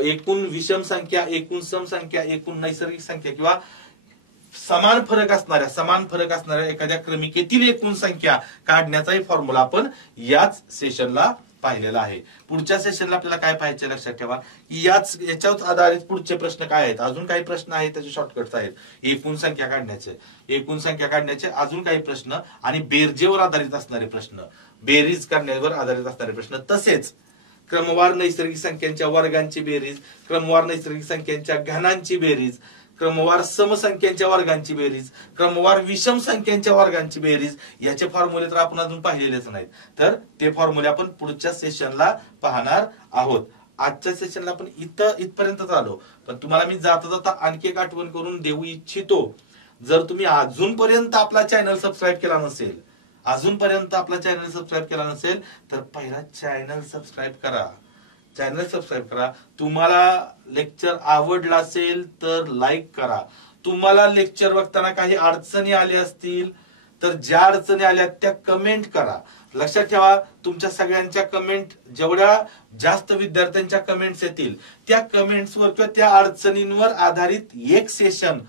एकूण विषम संख्या, एकूण सम संख्या, एकूण नैसर्गिक संख्या किंवा समान फरक असणाऱ्या एखाद्या क्रमिकेतील एकूण संख्या काढण्याचाही फॉर्म्युला आपण याच सेशनला पाहिलेला आहे. पुढच्या सेशनला आपल्याला काय पाहायचे लक्षात ठेवा, याच्यावर आधारित पुढचे प्रश्न काय आहेत, अजून काही प्रश्न आहेत त्याचे शॉर्टकट्स आहेत. एकूण संख्या काढण्याचे अजून काही प्रश्न आणि बेरजेवर आधारित असणारे प्रश्न, बेरीज करण्यावर आधारित असणारे प्रश्न, तसेच क्रमवार नैसर्गिक संख्यांच्या वर्गांची बेरीज, क्रमवार नैसर्गिक संख्यांच्या घनांची बेरीज, क्रमवार समसंख्यांच्या वर्गांची बेरीज, क्रमवार विषम संख्यांच्या वर्गांची बेरीज, याचे फॉर्म्युले तर आपण अजून पाहिलेलेच नाहीत. तर ते फॉर्म्युले आपण पुढच्या सेशनला पाहणार आहोत. आजच्या सेशनला आपण इथपर्यंतच आलो, पण तुम्हाला मी जाता जाता आणखी एक आठवण करून देऊ इच्छितो. जर तुम्ही अजूनपर्यंत आपला चॅनल सबस्क्राईब केला नसेल तर पहिला चॅनल सबस्क्राईब करा. तुम्हाला लेक्चर आवडला असेल तर लाईक करा. तुम्हाला लेक्चर बघताना काही अडचणी आल्या असतील तर ज्या अडचणी आल्या त्या कमेंट करा. लक्षात ठेवा, तुमच्या सगळ्यांच्या कमेंट, जेवढ्या जास्त विद्यार्थ्यांच्या कमेंट्स येतील त्या कमेंट्सवर किंवा त्या अडचणींवर आधारित एक सेशन,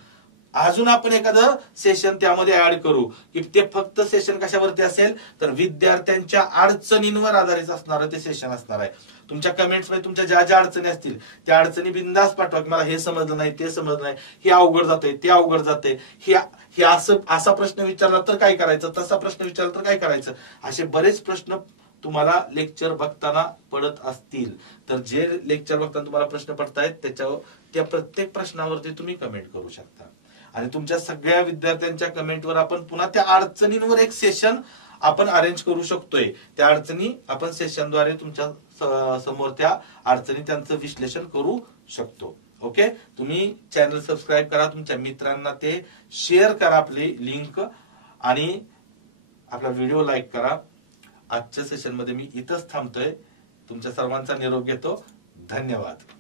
अजून आपण एखादं सेशन त्यामध्ये ऍड करू की ते फक्त सेशन कशावरती असेल तर विद्यार्थ्यांच्या अडचणींवर आधारित असणारं ते सेशन असणार आहे. तुमच्या कमेंट्स मध्ये तुमच्या ज्या ज्या अडचणी असतील त्या अडचणी बिंदास पाठवा की मला हे समजलं नाही, ते समजलं नाही, हे अवघड जातंय, ते अवघड जातंय, हे असा प्रश्न विचारला तर काय करायचं, तसा प्रश्न विचारला तर काय करायचं, असे बरेच प्रश्न तुम्हाला लेक्चर बघताना पडत असतील तर जे लेक्चर बघताना तुम्हाला प्रश्न पडतायत त्याच्यावर त्या प्रत्येक प्रश्नावरती तुम्ही कमेंट करू शकता. आणि तुमच्या सगळ्या विद्यार्थ्यांच्या कमेंटवर आपण पुन्हा त्या अडचणींवर एक सेशन आपण अरेंज करू शकतोय. त्या अडचणी आपण सेशनद्वारे तुमच्या समोर त्या अडचणी त्यांचं विश्लेषण करू शकतो. ओके, तुम्ही चॅनल सबस्क्राईब करा, तुमच्या मित्रांना ते शेअर करा आपली लिंक, आणि आपला व्हिडिओ लाईक करा. आजच्या सेशन मध्ये मी इथंच थांबतोय. तुमच्या सर्वांचा निरोप घेतो. धन्यवाद.